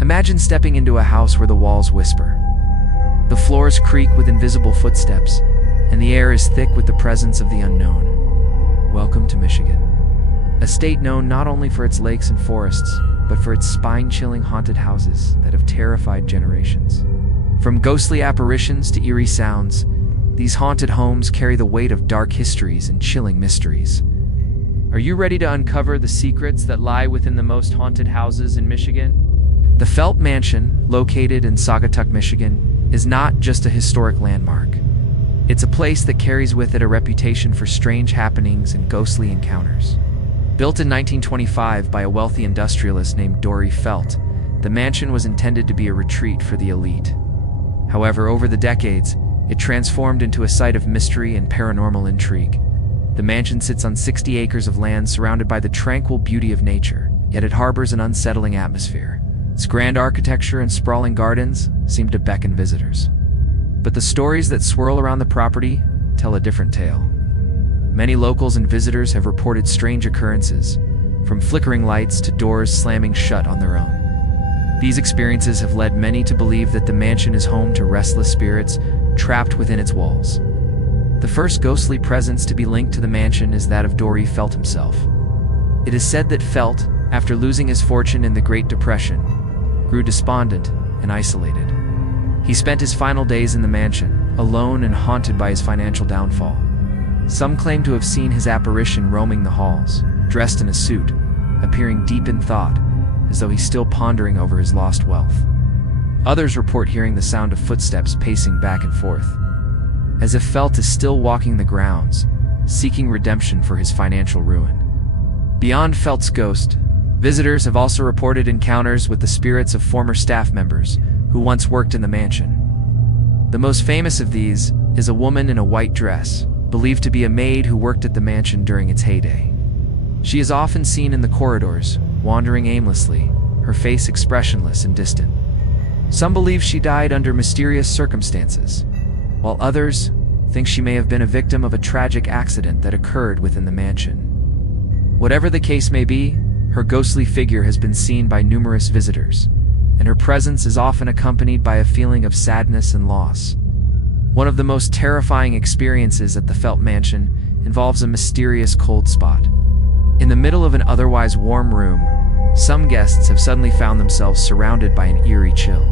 Imagine stepping into a house where the walls whisper. The floors creak with invisible footsteps, and the air is thick with the presence of the unknown. Welcome to Michigan, a state known not only for its lakes and forests, but for its spine-chilling haunted houses that have terrified generations. From ghostly apparitions to eerie sounds, these haunted homes carry the weight of dark histories and chilling mysteries. Are you ready to uncover the secrets that lie within the most haunted houses in Michigan? The Felt Mansion, located in Saugatuck, Michigan, is not just a historic landmark. It's a place that carries with it a reputation for strange happenings and ghostly encounters. Built in 1925 by a wealthy industrialist named Dorry Felt, the mansion was intended to be a retreat for the elite. However, over the decades, it transformed into a site of mystery and paranormal intrigue. The mansion sits on 60 acres of land surrounded by the tranquil beauty of nature, yet it harbors an unsettling atmosphere. Its grand architecture and sprawling gardens seem to beckon visitors. But the stories that swirl around the property tell a different tale. Many locals and visitors have reported strange occurrences, from flickering lights to doors slamming shut on their own. These experiences have led many to believe that the mansion is home to restless spirits trapped within its walls. The first ghostly presence to be linked to the mansion is that of Dorry Felt himself. It is said that Felt, after losing his fortune in the Great Depression, grew despondent and isolated. He spent his final days in the mansion, alone and haunted by his financial downfall. Some claim to have seen his apparition roaming the halls, dressed in a suit, appearing deep in thought, as though he's still pondering over his lost wealth. Others report hearing the sound of footsteps pacing back and forth, as if Felt is still walking the grounds, seeking redemption for his financial ruin. Beyond Felt's ghost, visitors have also reported encounters with the spirits of former staff members who once worked in the mansion. The most famous of these is a woman in a white dress, believed to be a maid who worked at the mansion during its heyday. She is often seen in the corridors, wandering aimlessly, her face expressionless and distant. Some believe she died under mysterious circumstances, while others think she may have been a victim of a tragic accident that occurred within the mansion. Whatever the case may be, her ghostly figure has been seen by numerous visitors, and her presence is often accompanied by a feeling of sadness and loss. One of the most terrifying experiences at the Felt Mansion involves a mysterious cold spot. In the middle of an otherwise warm room, some guests have suddenly found themselves surrounded by an eerie chill.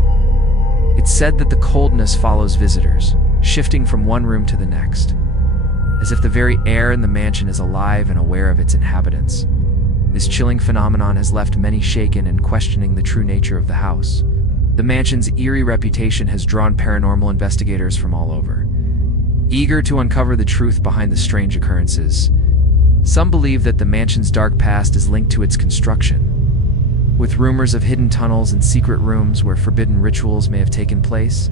It's said that the coldness follows visitors, shifting from one room to the next, as if the very air in the mansion is alive and aware of its inhabitants. This chilling phenomenon has left many shaken and questioning the true nature of the house. The mansion's eerie reputation has drawn paranormal investigators from all over, eager to uncover the truth behind the strange occurrences. Some believe that the mansion's dark past is linked to its construction, with rumors of hidden tunnels and secret rooms where forbidden rituals may have taken place.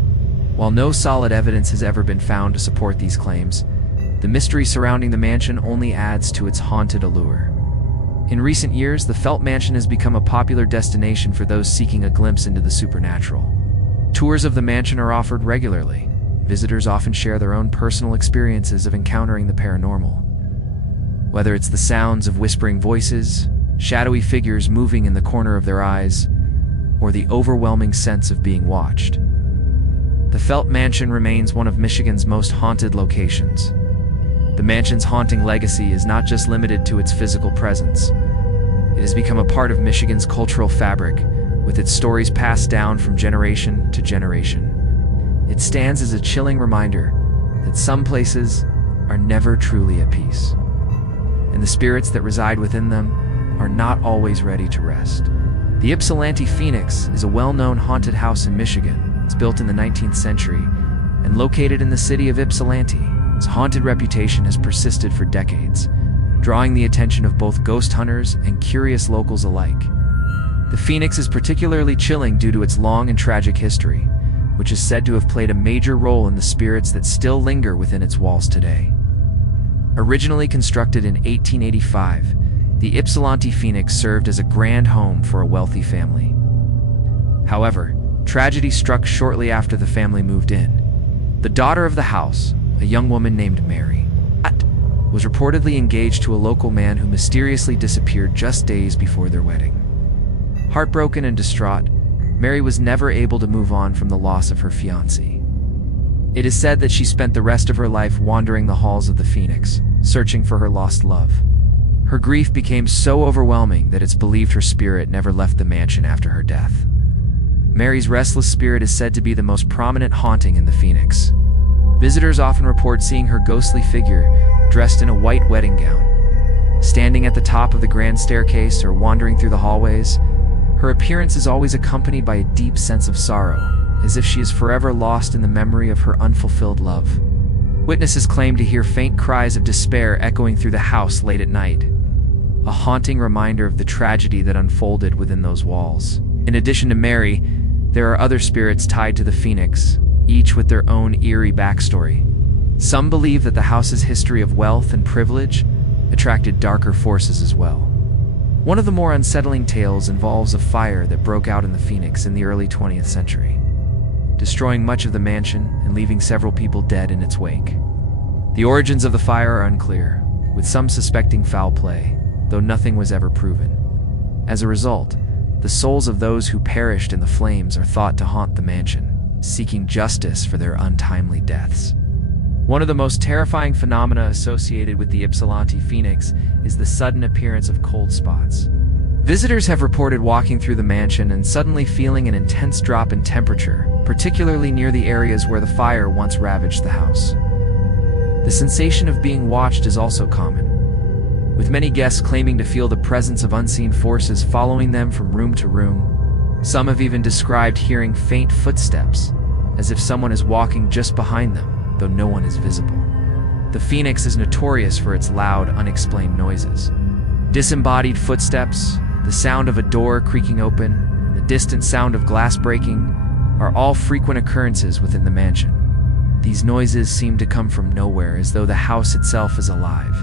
While no solid evidence has ever been found to support these claims, the mystery surrounding the mansion only adds to its haunted allure. In recent years, the Felt Mansion has become a popular destination for those seeking a glimpse into the supernatural. Tours of the mansion are offered regularly. Visitors often share their own personal experiences of encountering the paranormal. Whether it's the sounds of whispering voices, shadowy figures moving in the corner of their eyes, or the overwhelming sense of being watched, the Felt Mansion remains one of Michigan's most haunted locations. The mansion's haunting legacy is not just limited to its physical presence. It has become a part of Michigan's cultural fabric, with its stories passed down from generation to generation. It stands as a chilling reminder that some places are never truly at peace, and the spirits that reside within them are not always ready to rest. The Ypsilanti Phoenix is a well-known haunted house in Michigan. It's built in the 19th century and located in the city of Ypsilanti. Its haunted reputation has persisted for decades, drawing the attention of both ghost hunters and curious locals alike. The Phoenix is particularly chilling due to its long and tragic history, which is said to have played a major role in the spirits that still linger within its walls today. Originally constructed in 1885, the Ypsilanti Phoenix served as a grand home for a wealthy family. However, tragedy struck shortly after the family moved in. The daughter of the house, a young woman named Mary, was reportedly engaged to a local man who mysteriously disappeared just days before their wedding. Heartbroken and distraught, Mary was never able to move on from the loss of her fiancé. It is said that she spent the rest of her life wandering the halls of the Phoenix, searching for her lost love. Her grief became so overwhelming that it's believed her spirit never left the mansion after her death. Mary's restless spirit is said to be the most prominent haunting in the Phoenix. Visitors often report seeing her ghostly figure, dressed in a white wedding gown. Standing at the top of the grand staircase or wandering through the hallways, her appearance is always accompanied by a deep sense of sorrow, as if she is forever lost in the memory of her unfulfilled love. Witnesses claim to hear faint cries of despair echoing through the house late at night, a haunting reminder of the tragedy that unfolded within those walls. In addition to Mary, there are other spirits tied to the Phoenix, each with their own eerie backstory. Some believe that the house's history of wealth and privilege attracted darker forces as well. One of the more unsettling tales involves a fire that broke out in the Phoenix in the early 20th century, destroying much of the mansion and leaving several people dead in its wake. The origins of the fire are unclear, with some suspecting foul play, though nothing was ever proven. As a result, the souls of those who perished in the flames are thought to haunt the mansion, seeking justice for their untimely deaths. One of the most terrifying phenomena associated with the Ypsilanti Phoenix is the sudden appearance of cold spots. Visitors have reported walking through the mansion and suddenly feeling an intense drop in temperature, particularly near the areas where the fire once ravaged the house. The sensation of being watched is also common, with many guests claiming to feel the presence of unseen forces following them from room to room. Some have even described hearing faint footsteps, as if someone is walking just behind them, though no one is visible. The Phoenix is notorious for its loud, unexplained noises. Disembodied footsteps, the sound of a door creaking open, the distant sound of glass breaking, are all frequent occurrences within the mansion. These noises seem to come from nowhere, as though the house itself is alive,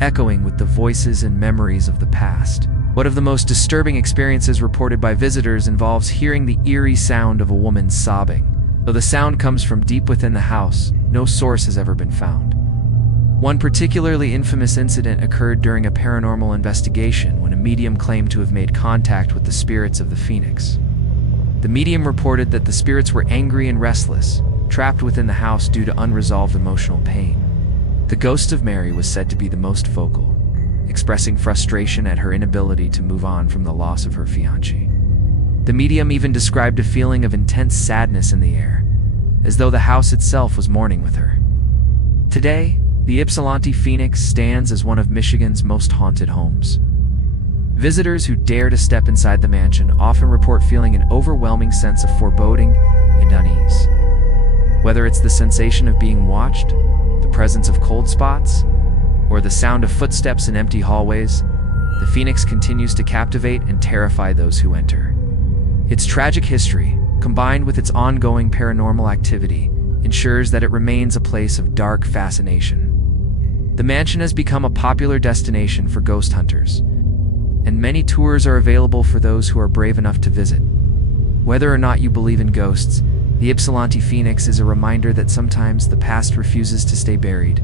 echoing with the voices and memories of the past. One of the most disturbing experiences reported by visitors involves hearing the eerie sound of a woman sobbing. Though the sound comes from deep within the house, no source has ever been found. One particularly infamous incident occurred during a paranormal investigation when a medium claimed to have made contact with the spirits of the Phoenix. The medium reported that the spirits were angry and restless, trapped within the house due to unresolved emotional pain. The ghost of Mary was said to be the most vocal, expressing frustration at her inability to move on from the loss of her fiancé. The medium even described a feeling of intense sadness in the air, as though the house itself was mourning with her. Today, the Ypsilanti Phoenix stands as one of Michigan's most haunted homes. Visitors who dare to step inside the mansion often report feeling an overwhelming sense of foreboding and unease. Whether it's the sensation of being watched, the presence of cold spots, or the sound of footsteps in empty hallways, the Phoenix continues to captivate and terrify those who enter. Its tragic history, combined with its ongoing paranormal activity, ensures that it remains a place of dark fascination. The mansion has become a popular destination for ghost hunters, and many tours are available for those who are brave enough to visit. Whether or not you believe in ghosts, the Ypsilanti Phoenix is a reminder that sometimes the past refuses to stay buried.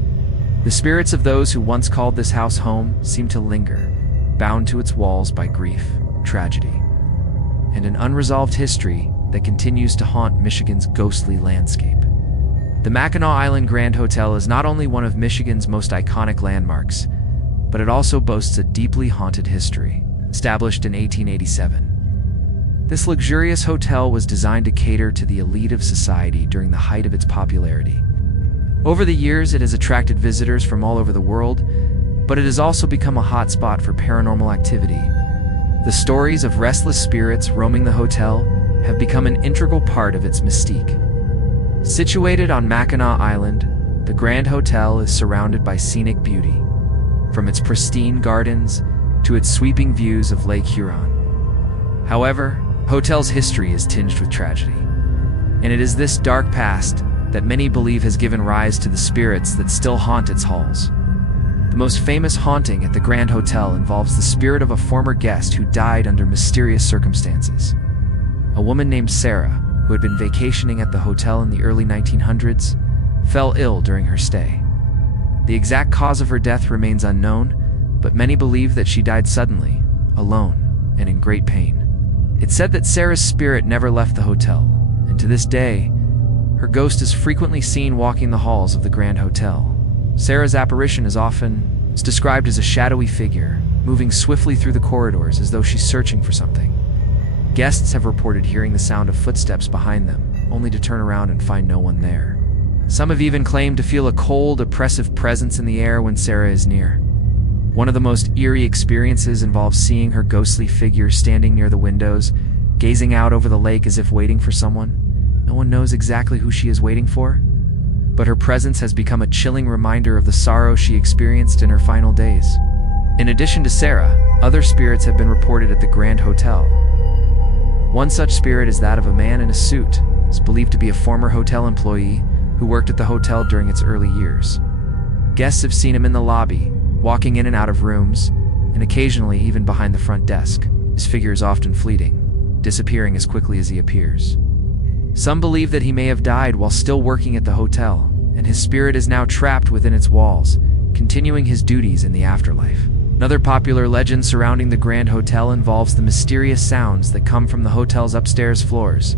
The spirits of those who once called this house home seem to linger, bound to its walls by grief, tragedy, and an unresolved history that continues to haunt Michigan's ghostly landscape. The Mackinac Island Grand Hotel is not only one of Michigan's most iconic landmarks, but it also boasts a deeply haunted history. Established in 1887, this luxurious hotel was designed to cater to the elite of society during the height of its popularity. Over the years, it has attracted visitors from all over the world, but it has also become a hotspot for paranormal activity. The stories of restless spirits roaming the hotel have become an integral part of its mystique. Situated on Mackinac Island, the Grand Hotel is surrounded by scenic beauty, from its pristine gardens to its sweeping views of Lake Huron. However, the hotel's history is tinged with tragedy, and it is this dark past that many believe has given rise to the spirits that still haunt its halls. The most famous haunting at the Grand Hotel involves the spirit of a former guest who died under mysterious circumstances. A woman named Sarah, who had been vacationing at the hotel in the early 1900s, fell ill during her stay. The exact cause of her death remains unknown, but many believe that she died suddenly, alone, and in great pain. It's said that Sarah's spirit never left the hotel, and to this day, her ghost is frequently seen walking the halls of the Grand Hotel. Sarah's apparition is often described as a shadowy figure, moving swiftly through the corridors as though she's searching for something. Guests have reported hearing the sound of footsteps behind them, only to turn around and find no one there. Some have even claimed to feel a cold, oppressive presence in the air when Sarah is near. One of the most eerie experiences involves seeing her ghostly figure standing near the windows, gazing out over the lake as if waiting for someone. No one knows exactly who she is waiting for, but her presence has become a chilling reminder of the sorrow she experienced in her final days. In addition to Sarah, other spirits have been reported at the Grand Hotel. One such spirit is that of a man in a suit. It's believed to be a former hotel employee who worked at the hotel during its early years. Guests have seen him in the lobby, walking in and out of rooms, and occasionally even behind the front desk. His figure is often fleeting, disappearing as quickly as he appears. Some believe that he may have died while still working at the hotel, and his spirit is now trapped within its walls, continuing his duties in the afterlife. Another popular legend surrounding the Grand Hotel involves the mysterious sounds that come from the hotel's upstairs floors.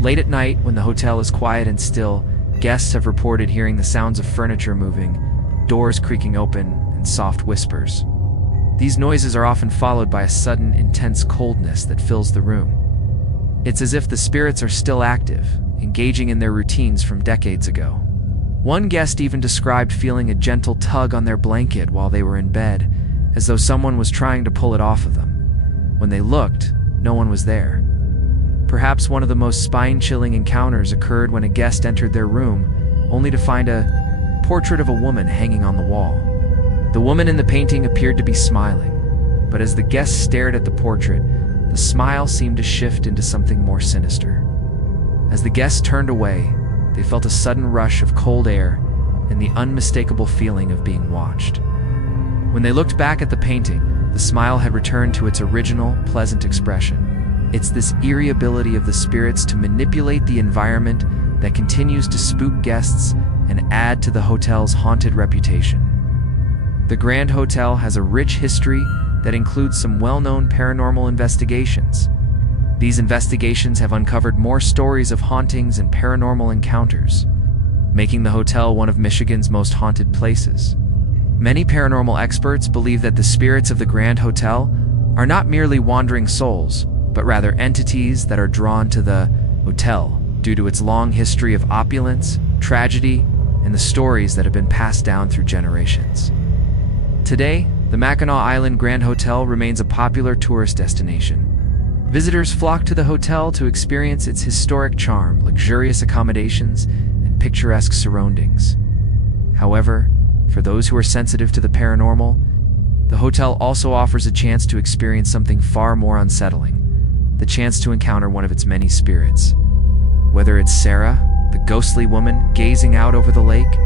Late at night, when the hotel is quiet and still, guests have reported hearing the sounds of furniture moving, doors creaking open, and soft whispers. These noises are often followed by a sudden, intense coldness that fills the room. It's as if the spirits are still active, engaging in their routines from decades ago. One guest even described feeling a gentle tug on their blanket while they were in bed, as though someone was trying to pull it off of them. When they looked, no one was there. Perhaps one of the most spine-chilling encounters occurred when a guest entered their room, only to find a portrait of a woman hanging on the wall. The woman in the painting appeared to be smiling, but as the guest stared at the portrait, the smile seemed to shift into something more sinister. As the guests turned away, they felt a sudden rush of cold air and the unmistakable feeling of being watched. When they looked back at the painting, the smile had returned to its original, pleasant expression. It's this eerie ability of the spirits to manipulate the environment that continues to spook guests and add to the hotel's haunted reputation. The Grand Hotel has a rich history that includes some well-known paranormal investigations. These investigations have uncovered more stories of hauntings and paranormal encounters, making the hotel one of Michigan's most haunted places. Many paranormal experts believe that the spirits of the Grand Hotel are not merely wandering souls, but rather entities that are drawn to the hotel due to its long history of opulence, tragedy, and the stories that have been passed down through generations. Today, the Mackinac Island Grand Hotel remains a popular tourist destination. Visitors flock to the hotel to experience its historic charm, luxurious accommodations, and picturesque surroundings. However, for those who are sensitive to the paranormal, the hotel also offers a chance to experience something far more unsettling: the chance to encounter one of its many spirits. Whether it's Sarah, the ghostly woman gazing out over the lake,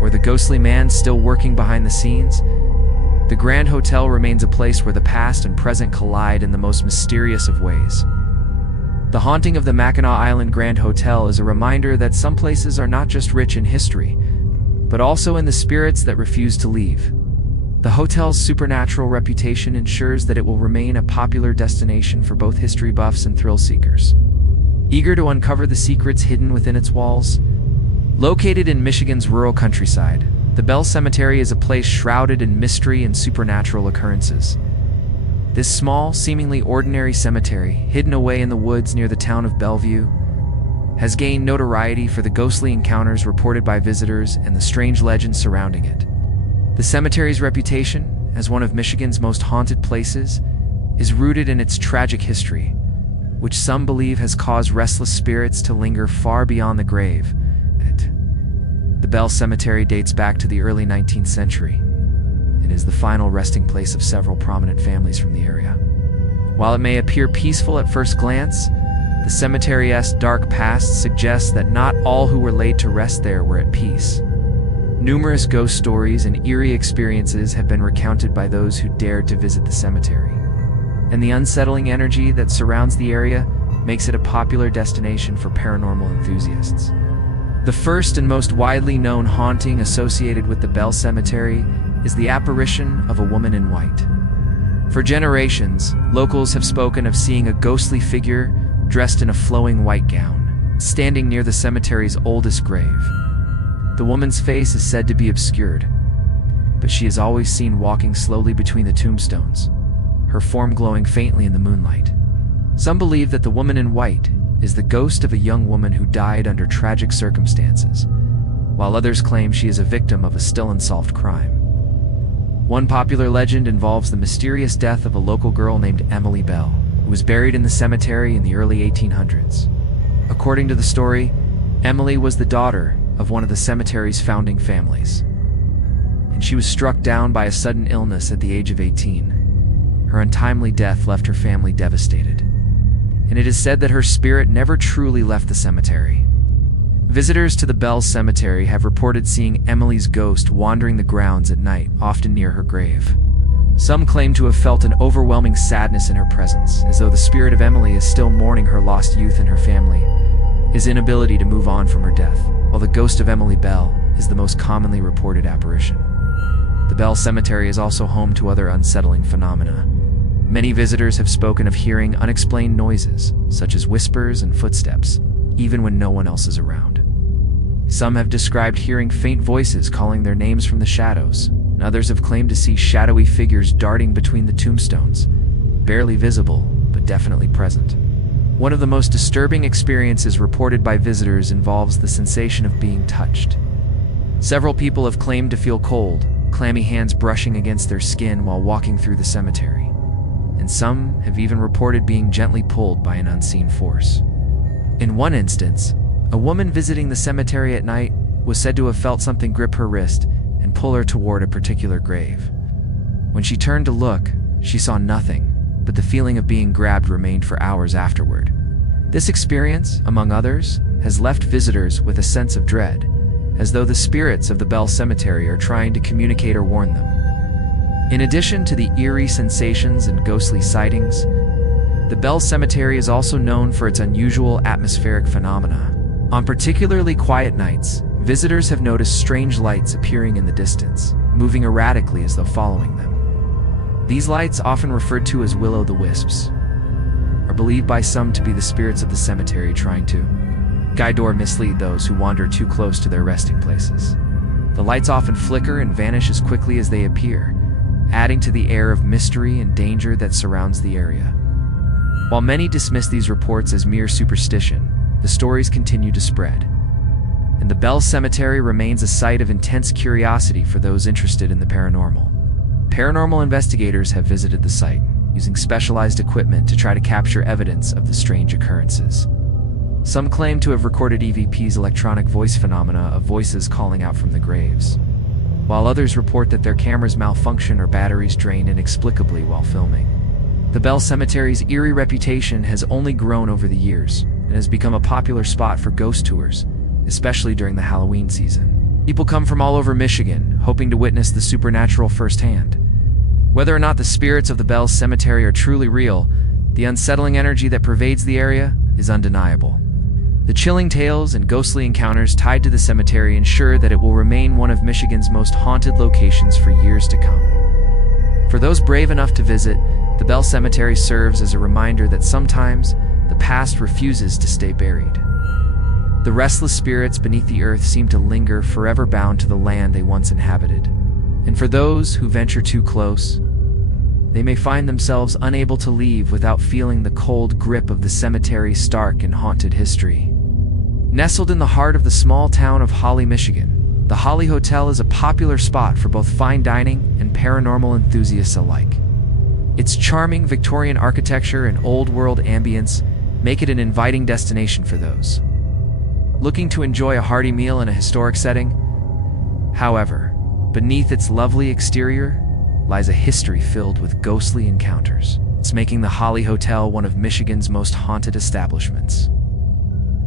or the ghostly man still working behind the scenes, the Grand Hotel remains a place where the past and present collide in the most mysterious of ways. The haunting of the Mackinac Island Grand Hotel is a reminder that some places are not just rich in history, but also in the spirits that refuse to leave. The hotel's supernatural reputation ensures that it will remain a popular destination for both history buffs and thrill seekers, eager to uncover the secrets hidden within its walls. Located in Michigan's rural countryside, the Bell Cemetery is a place shrouded in mystery and supernatural occurrences. This small, seemingly ordinary cemetery, hidden away in the woods near the town of Bellevue, has gained notoriety for the ghostly encounters reported by visitors and the strange legends surrounding it. The cemetery's reputation as one of Michigan's most haunted places is rooted in its tragic history, which some believe has caused restless spirits to linger far beyond the grave. The Bell Cemetery dates back to the early 19th century and is the final resting place of several prominent families from the area. While it may appear peaceful at first glance, the cemetery's dark past suggests that not all who were laid to rest there were at peace. Numerous ghost stories and eerie experiences have been recounted by those who dared to visit the cemetery, and the unsettling energy that surrounds the area makes it a popular destination for paranormal enthusiasts. The first and most widely known haunting associated with the Bell Cemetery is the apparition of a woman in white. For generations, locals have spoken of seeing a ghostly figure dressed in a flowing white gown, standing near the cemetery's oldest grave. The woman's face is said to be obscured, but she is always seen walking slowly between the tombstones, her form glowing faintly in the moonlight. Some believe that the woman in white is the ghost of a young woman who died under tragic circumstances, while others claim she is a victim of a still unsolved crime. One popular legend involves the mysterious death of a local girl named Emily Bell, who was buried in the cemetery in the early 1800s. According to the story, Emily was the daughter of one of the cemetery's founding families, and she was struck down by a sudden illness at the age of 18. Her untimely death left her family devastated, and it is said that her spirit never truly left the cemetery. Visitors to the Bell Cemetery have reported seeing Emily's ghost wandering the grounds at night, often near her grave. Some claim to have felt an overwhelming sadness in her presence, as though the spirit of Emily is still mourning her lost youth and her family, his inability to move on from her death, while the ghost of Emily Bell is the most commonly reported apparition. The Bell Cemetery is also home to other unsettling phenomena. Many visitors have spoken of hearing unexplained noises, such as whispers and footsteps, even when no one else is around. Some have described hearing faint voices calling their names from the shadows, and others have claimed to see shadowy figures darting between the tombstones, barely visible, but definitely present. One of the most disturbing experiences reported by visitors involves the sensation of being touched. Several people have claimed to feel cold, clammy hands brushing against their skin while walking through the cemetery, and some have even reported being gently pulled by an unseen force. In one instance, a woman visiting the cemetery at night was said to have felt something grip her wrist and pull her toward a particular grave. When she turned to look, she saw nothing, but the feeling of being grabbed remained for hours afterward. This experience, among others, has left visitors with a sense of dread, as though the spirits of the Bell Cemetery are trying to communicate or warn them. In addition to the eerie sensations and ghostly sightings, the Bell Cemetery is also known for its unusual atmospheric phenomena. On particularly quiet nights, visitors have noticed strange lights appearing in the distance, moving erratically as though following them. These lights, often referred to as will-o'-the-wisps, are believed by some to be the spirits of the cemetery trying to guide or mislead those who wander too close to their resting places. The lights often flicker and vanish as quickly as they appear, adding to the air of mystery and danger that surrounds the area. While many dismiss these reports as mere superstition, the stories continue to spread, and the Bell Cemetery remains a site of intense curiosity for those interested in the paranormal. Paranormal investigators have visited the site, using specialized equipment to try to capture evidence of the strange occurrences. Some claim to have recorded EVP's electronic voice phenomena of voices calling out from the graves, while others report that their cameras malfunction or batteries drain inexplicably while filming. The Bell Cemetery's eerie reputation has only grown over the years and has become a popular spot for ghost tours, especially during the Halloween season. People come from all over Michigan, hoping to witness the supernatural firsthand. Whether or not the spirits of the Bell Cemetery are truly real, the unsettling energy that pervades the area is undeniable. The chilling tales and ghostly encounters tied to the cemetery ensure that it will remain one of Michigan's most haunted locations for years to come. For those brave enough to visit, the Bell Cemetery serves as a reminder that sometimes the past refuses to stay buried. The restless spirits beneath the earth seem to linger, forever bound to the land they once inhabited. And for those who venture too close, they may find themselves unable to leave without feeling the cold grip of the cemetery's stark and haunted history. Nestled in the heart of the small town of Holly, Michigan, the Holly Hotel is a popular spot for both fine dining and paranormal enthusiasts alike. Its charming Victorian architecture and old-world ambience make it an inviting destination for those looking to enjoy a hearty meal in a historic setting. However, beneath its lovely exterior lies a history filled with ghostly encounters. It's making the Holly Hotel one of Michigan's most haunted establishments.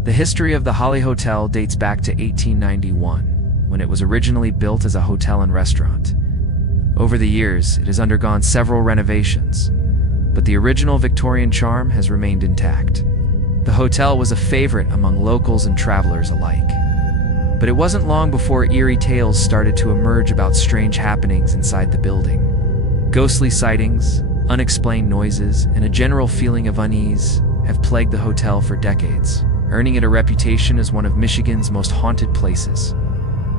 The history of the Holly Hotel dates back to 1891, when it was originally built as a hotel and restaurant. Over the years, it has undergone several renovations, but the original Victorian charm has remained intact. The hotel was a favorite among locals and travelers alike. But it wasn't long before eerie tales started to emerge about strange happenings inside the building. Ghostly sightings, unexplained noises, and a general feeling of unease have plagued the hotel for decades, earning it a reputation as one of Michigan's most haunted places.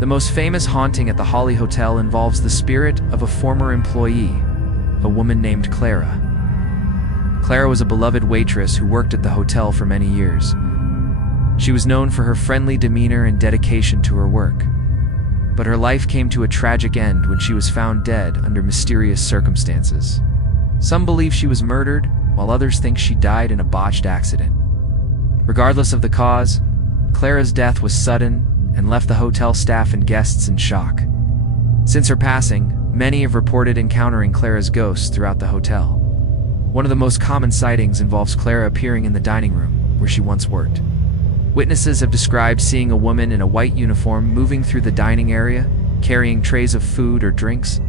The most famous haunting at the Holly Hotel involves the spirit of a former employee, a woman named Clara. Clara was a beloved waitress who worked at the hotel for many years. She was known for her friendly demeanor and dedication to her work. But her life came to a tragic end when she was found dead under mysterious circumstances. Some believe she was murdered, while others think she died in a botched accident. Regardless of the cause, Clara's death was sudden and left the hotel staff and guests in shock. Since her passing, many have reported encountering Clara's ghost throughout the hotel. One of the most common sightings involves Clara appearing in the dining room where she once worked. Witnesses have described seeing a woman in a white uniform moving through the dining area, carrying trays of food or drinks.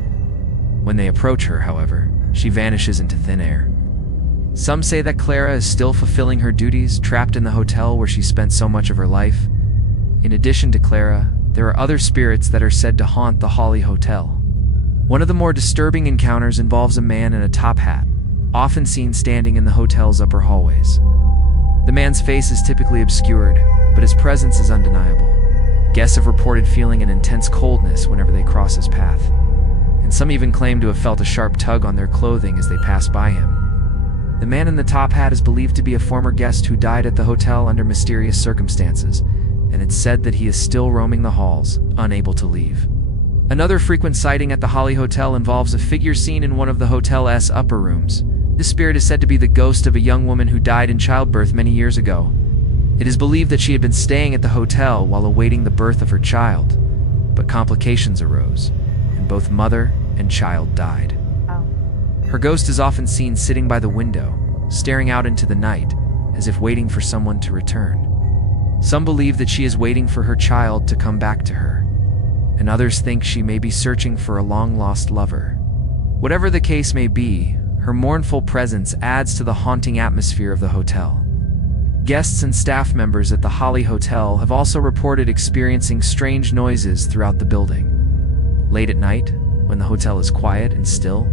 When they approach her, however, she vanishes into thin air. Some say that Clara is still fulfilling her duties, trapped in the hotel where she spent so much of her life. In addition to Clara, there are other spirits that are said to haunt the Holly Hotel. One of the more disturbing encounters involves a man in a top hat, often seen standing in the hotel's upper hallways. The man's face is typically obscured, but his presence is undeniable. Guests have reported feeling an intense coldness whenever they cross his path, and some even claim to have felt a sharp tug on their clothing as they pass by him. The man in the top hat is believed to be a former guest who died at the hotel under mysterious circumstances, and it's said that he is still roaming the halls, unable to leave. Another frequent sighting at the Holly Hotel involves a figure seen in one of the hotel's upper rooms. This spirit is said to be the ghost of a young woman who died in childbirth many years ago. It is believed that she had been staying at the hotel while awaiting the birth of her child, but complications arose, and both mother and child died. Her ghost is often seen sitting by the window, staring out into the night, as if waiting for someone to return. Some believe that she is waiting for her child to come back to her, and others think she may be searching for a long-lost lover. Whatever the case may be, her mournful presence adds to the haunting atmosphere of the hotel. Guests and staff members at the Holly Hotel have also reported experiencing strange noises throughout the building. Late at night, when the hotel is quiet and still,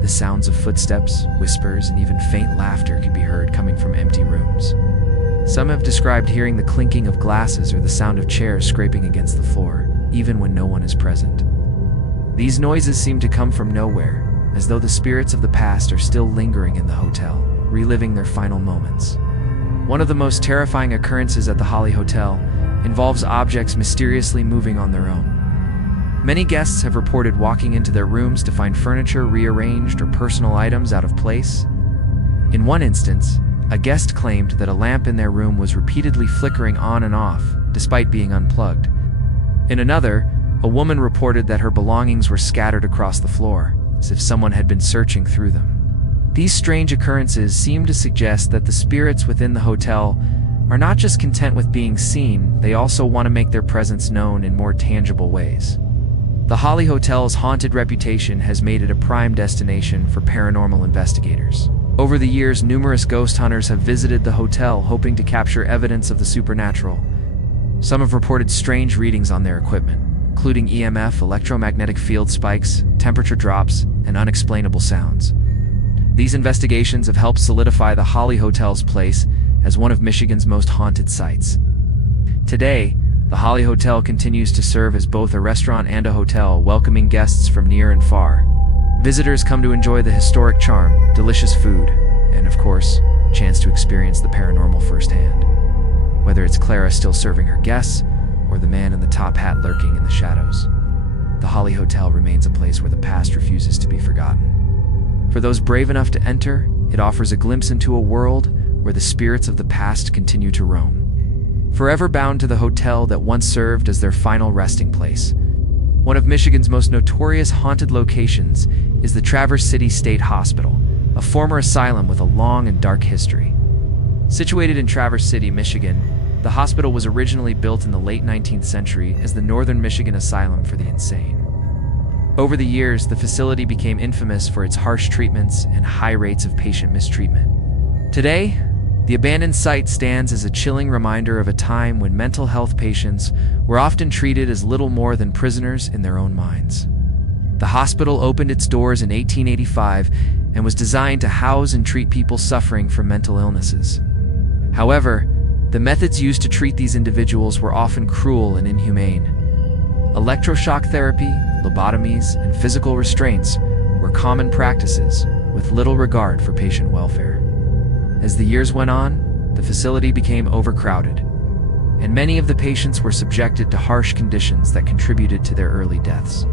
the sounds of footsteps, whispers, and even faint laughter can be heard coming from empty rooms. Some have described hearing the clinking of glasses or the sound of chairs scraping against the floor, even when no one is present. These noises seem to come from nowhere, as though the spirits of the past are still lingering in the hotel, reliving their final moments. One of the most terrifying occurrences at the Holly Hotel involves objects mysteriously moving on their own. Many guests have reported walking into their rooms to find furniture rearranged or personal items out of place. In one instance, a guest claimed that a lamp in their room was repeatedly flickering on and off, despite being unplugged. In another, a woman reported that her belongings were scattered across the floor, as if someone had been searching through them. These strange occurrences seem to suggest that the spirits within the hotel are not just content with being seen, they also want to make their presence known in more tangible ways. The Holly Hotel's haunted reputation has made it a prime destination for paranormal investigators. Over the years, numerous ghost hunters have visited the hotel hoping to capture evidence of the supernatural. Some have reported strange readings on their equipment, including EMF, electromagnetic field spikes, temperature drops, and unexplainable sounds. These investigations have helped solidify the Holly Hotel's place as one of Michigan's most haunted sites. Today, the Holly Hotel continues to serve as both a restaurant and a hotel, welcoming guests from near and far. Visitors come to enjoy the historic charm, delicious food, and of course, a chance to experience the paranormal firsthand. Whether it's Clara still serving her guests, or the man in the top hat lurking in the shadows, the Holly Hotel remains a place where the past refuses to be forgotten. For those brave enough to enter, it offers a glimpse into a world where the spirits of the past continue to roam, forever bound to the hotel that once served as their final resting place. One of Michigan's most notorious haunted locations is the Traverse City State Hospital, a former asylum with a long and dark history. Situated in Traverse City, Michigan, the hospital was originally built in the late 19th century as the Northern Michigan Asylum for the Insane. Over the years, the facility became infamous for its harsh treatments and high rates of patient mistreatment. Today, the abandoned site stands as a chilling reminder of a time when mental health patients were often treated as little more than prisoners in their own minds. The hospital opened its doors in 1885 and was designed to house and treat people suffering from mental illnesses. However, the methods used to treat these individuals were often cruel and inhumane. Electroshock therapy, lobotomies, and physical restraints were common practices, with little regard for patient welfare. As the years went on, the facility became overcrowded, and many of the patients were subjected to harsh conditions that contributed to their early deaths.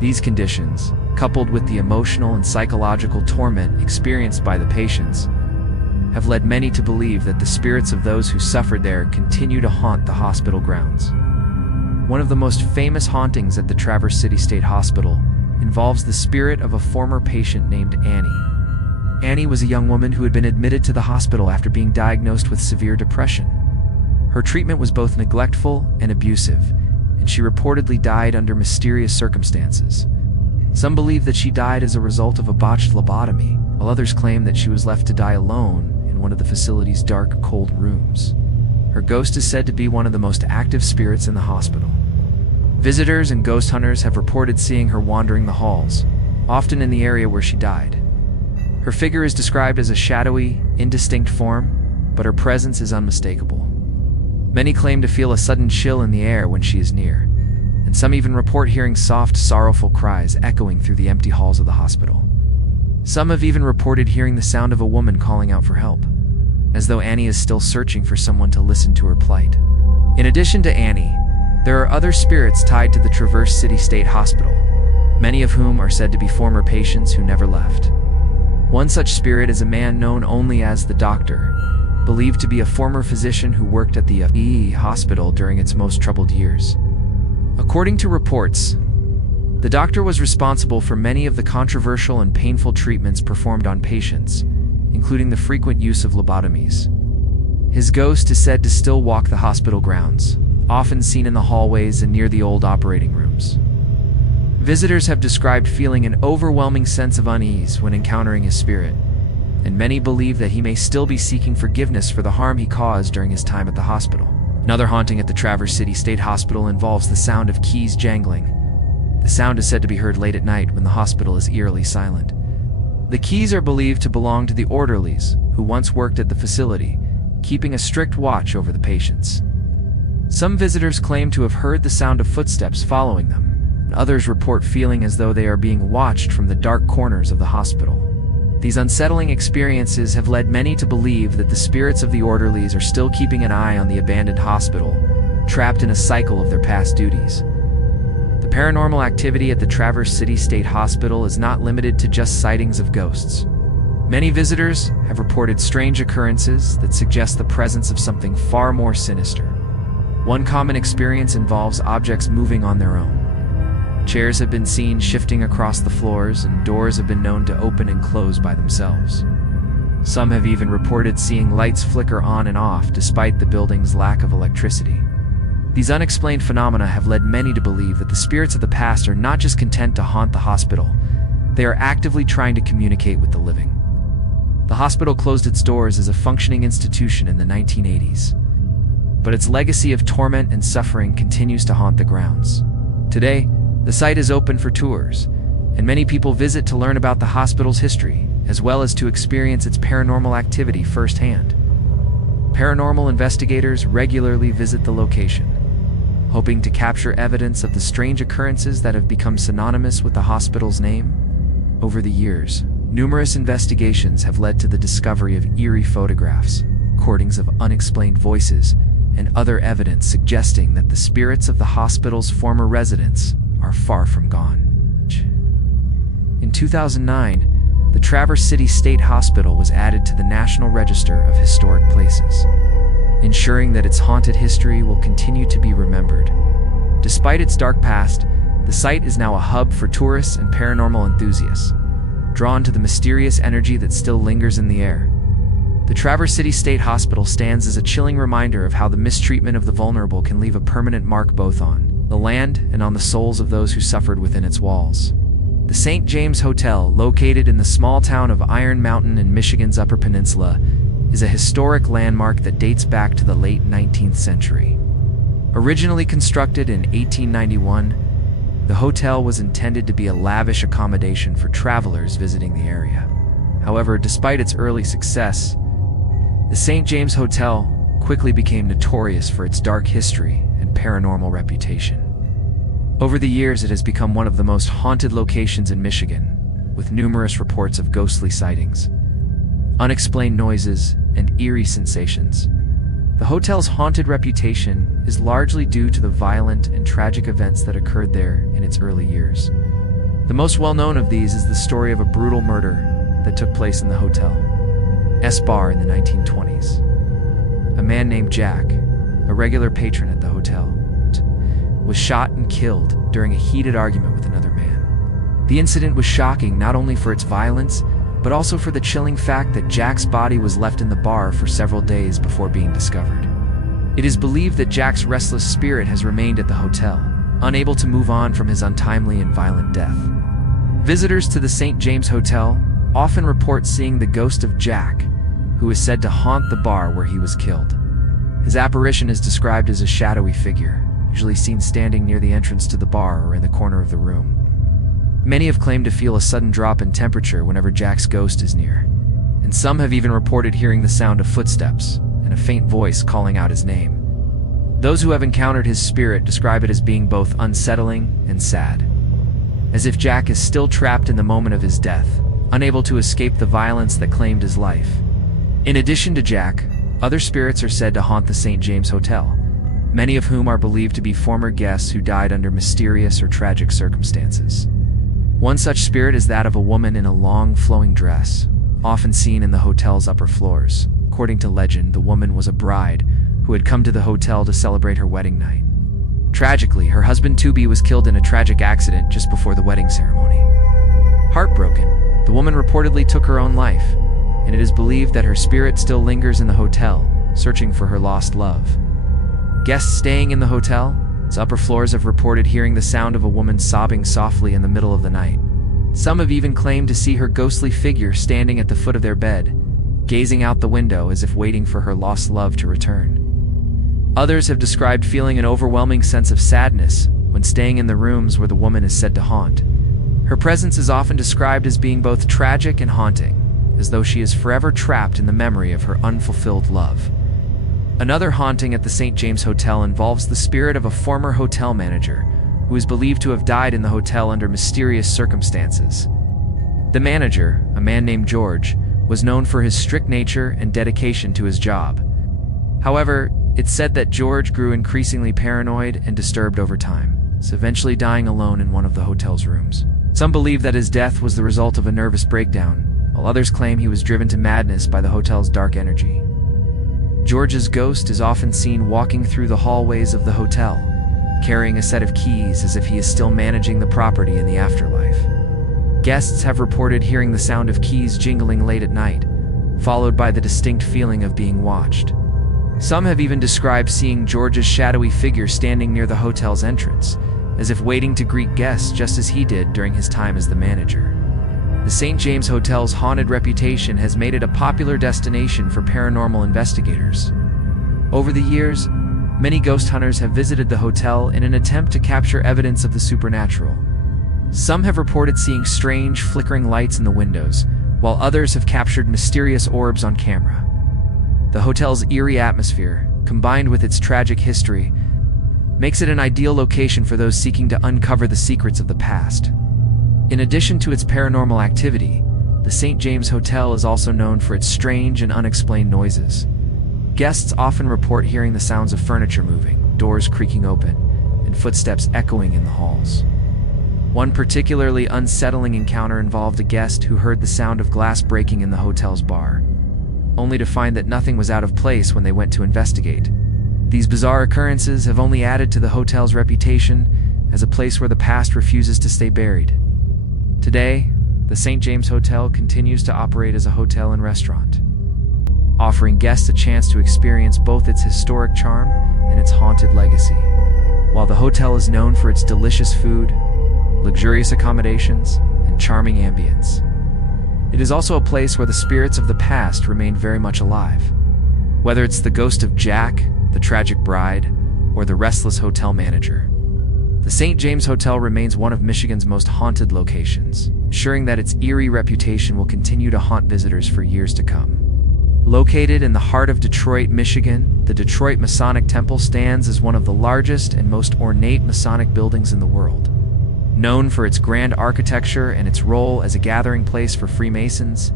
These conditions, coupled with the emotional and psychological torment experienced by the patients, have led many to believe that the spirits of those who suffered there continue to haunt the hospital grounds. One of the most famous hauntings at the Traverse City State Hospital involves the spirit of a former patient named Annie. Annie was a young woman who had been admitted to the hospital after being diagnosed with severe depression. Her treatment was both neglectful and abusive, and she reportedly died under mysterious circumstances. Some believe that she died as a result of a botched lobotomy, while others claim that she was left to die alone in one of the facility's dark, cold rooms. Her ghost is said to be one of the most active spirits in the hospital. Visitors and ghost hunters have reported seeing her wandering the halls, often in the area where she died. Her figure is described as a shadowy, indistinct form, but her presence is unmistakable. Many claim to feel a sudden chill in the air when she is near, and some even report hearing soft, sorrowful cries echoing through the empty halls of the hospital. Some have even reported hearing the sound of a woman calling out for help, as though Annie is still searching for someone to listen to her plight. In addition to Annie, there are other spirits tied to the Traverse City State Hospital, many of whom are said to be former patients who never left. One such spirit is a man known only as the Doctor, believed to be a former physician who worked at the eerie hospital during its most troubled years. According to reports, the Doctor was responsible for many of the controversial and painful treatments performed on patients, including the frequent use of lobotomies. His ghost is said to still walk the hospital grounds, often seen in the hallways and near the old operating rooms. Visitors have described feeling an overwhelming sense of unease when encountering his spirit, and many believe that he may still be seeking forgiveness for the harm he caused during his time at the hospital. Another haunting at the Traverse City State Hospital involves the sound of keys jangling. The sound is said to be heard late at night when the hospital is eerily silent. The keys are believed to belong to the orderlies who once worked at the facility, keeping a strict watch over the patients. Some visitors claim to have heard the sound of footsteps following them, and others report feeling as though they are being watched from the dark corners of the hospital. These unsettling experiences have led many to believe that the spirits of the orderlies are still keeping an eye on the abandoned hospital, trapped in a cycle of their past duties. The paranormal activity at the Traverse City State Hospital is not limited to just sightings of ghosts. Many visitors have reported strange occurrences that suggest the presence of something far more sinister. One common experience involves objects moving on their own. Chairs have been seen shifting across the floors, and doors have been known to open and close by themselves. Some have even reported seeing lights flicker on and off despite the building's lack of electricity. These unexplained phenomena have led many to believe that the spirits of the past are not just content to haunt the hospital, they are actively trying to communicate with the living. The hospital closed its doors as a functioning institution in the 1980s, but its legacy of torment and suffering continues to haunt the grounds. Today, the site is open for tours, and many people visit to learn about the hospital's history, as well as to experience its paranormal activity firsthand. Paranormal investigators regularly visit the location, hoping to capture evidence of the strange occurrences that have become synonymous with the hospital's name. Over the years, numerous investigations have led to the discovery of eerie photographs, recordings of unexplained voices, and other evidence suggesting that the spirits of the hospital's former residents are far from gone. In 2009, the Traverse City State Hospital was added to the National Register of Historic Places, ensuring that its haunted history will continue to be remembered. Despite its dark past, the site is now a hub for tourists and paranormal enthusiasts, drawn to the mysterious energy that still lingers in the air. The Traverse City State Hospital stands as a chilling reminder of how the mistreatment of the vulnerable can leave a permanent mark both on the land and on the souls of those who suffered within its walls. The St. James Hotel, located in the small town of Iron Mountain in Michigan's Upper Peninsula, is a historic landmark that dates back to the late 19th century. Originally constructed in 1891, The hotel was intended to be a lavish accommodation for travelers visiting the area. However, despite its early success, the St. James Hotel quickly became notorious for its dark history and paranormal reputation. Over the years, it has become one of the most haunted locations in Michigan, with numerous reports of ghostly sightings, unexplained noises, and eerie sensations. The hotel's haunted reputation is largely due to the violent and tragic events that occurred there in its early years. The most well-known of these is the story of a brutal murder that took place in the hotel's bar in the 1920s. A man named Jack, a regular patron at the hotel, was shot and killed during a heated argument with another man. The incident was shocking not only for its violence, but also for the chilling fact that Jack's body was left in the bar for several days before being discovered. It is believed that Jack's restless spirit has remained at the hotel, unable to move on from his untimely and violent death. Visitors to the St. James Hotel often report seeing the ghost of Jack, who is said to haunt the bar where he was killed. His apparition is described as a shadowy figure, usually seen standing near the entrance to the bar or in the corner of the room. Many have claimed to feel a sudden drop in temperature whenever Jack's ghost is near, and some have even reported hearing the sound of footsteps and a faint voice calling out his name. Those who have encountered his spirit describe it as being both unsettling and sad, as if Jack is still trapped in the moment of his death, unable to escape the violence that claimed his life. In addition to Jack, other spirits are said to haunt the St. James Hotel, many of whom are believed to be former guests who died under mysterious or tragic circumstances. One such spirit is that of a woman in a long, flowing dress, often seen in the hotel's upper floors. According to legend, the woman was a bride who had come to the hotel to celebrate her wedding night. Tragically, her husband Toby was killed in a tragic accident just before the wedding ceremony. Heartbroken, the woman reportedly took her own life, and it is believed that her spirit still lingers in the hotel, searching for her lost love. Guests staying in the hotel's upper floors have reported hearing the sound of a woman sobbing softly in the middle of the night. Some have even claimed to see her ghostly figure standing at the foot of their bed, gazing out the window as if waiting for her lost love to return. Others have described feeling an overwhelming sense of sadness when staying in the rooms where the woman is said to haunt. Her presence is often described as being both tragic and haunting, as though she is forever trapped in the memory of her unfulfilled love. Another haunting at the St. James Hotel involves the spirit of a former hotel manager who is believed to have died in the hotel under mysterious circumstances. The manager, a man named George, was known for his strict nature and dedication to his job. However, it's said that George grew increasingly paranoid and disturbed over time, eventually dying alone in one of the hotel's rooms. Some believe that his death was the result of a nervous breakdown, while others claim he was driven to madness by the hotel's dark energy. George's ghost is often seen walking through the hallways of the hotel, carrying a set of keys as if he is still managing the property in the afterlife. Guests have reported hearing the sound of keys jingling late at night, followed by the distinct feeling of being watched. Some have even described seeing George's shadowy figure standing near the hotel's entrance, as if waiting to greet guests just as he did during his time as the manager. The St. James Hotel's haunted reputation has made it a popular destination for paranormal investigators. Over the years, many ghost hunters have visited the hotel in an attempt to capture evidence of the supernatural. Some have reported seeing strange, flickering lights in the windows, while others have captured mysterious orbs on camera. The hotel's eerie atmosphere, combined with its tragic history, makes it an ideal location for those seeking to uncover the secrets of the past. In addition to its paranormal activity, the St. James Hotel is also known for its strange and unexplained noises. Guests often report hearing the sounds of furniture moving, doors creaking open, and footsteps echoing in the halls. One particularly unsettling encounter involved a guest who heard the sound of glass breaking in the hotel's bar, only to find that nothing was out of place when they went to investigate. These bizarre occurrences have only added to the hotel's reputation as a place where the past refuses to stay buried. Today, the St. James Hotel continues to operate as a hotel and restaurant, offering guests a chance to experience both its historic charm and its haunted legacy. While the hotel is known for its delicious food, luxurious accommodations, and charming ambience, it is also a place where the spirits of the past remain very much alive. Whether it's the ghost of Jack, the tragic bride, or the restless hotel manager, The St. James Hotel remains one of Michigan's most haunted locations, ensuring that its eerie reputation will continue to haunt visitors for years to come. Located in the heart of Detroit, Michigan, the Detroit Masonic Temple stands as one of the largest and most ornate Masonic buildings in the world. Known for its grand architecture and its role as a gathering place for Freemasons,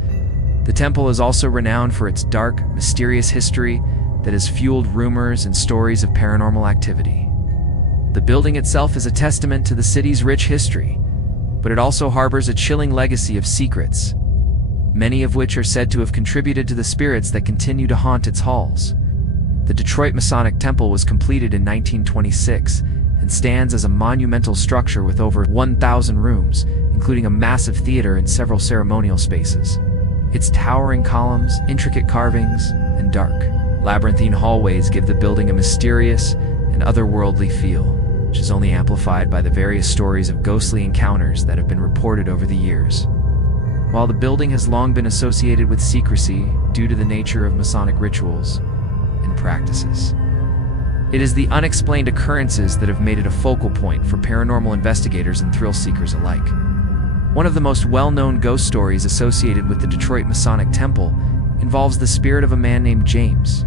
the temple is also renowned for its dark, mysterious history that has fueled rumors and stories of paranormal activity. The building itself is a testament to the city's rich history, but it also harbors a chilling legacy of secrets, many of which are said to have contributed to the spirits that continue to haunt its halls. The Detroit Masonic Temple was completed in 1926 and stands as a monumental structure with over 1,000 rooms, including a massive theater and several ceremonial spaces. Its towering columns, intricate carvings, and dark, labyrinthine hallways give the building a mysterious and otherworldly feel, which is only amplified by the various stories of ghostly encounters that have been reported over the years. While the building has long been associated with secrecy due to the nature of Masonic rituals and practices, it is the unexplained occurrences that have made it a focal point for paranormal investigators and thrill seekers alike. One of the most well-known ghost stories associated with the Detroit Masonic Temple involves the spirit of a man named James.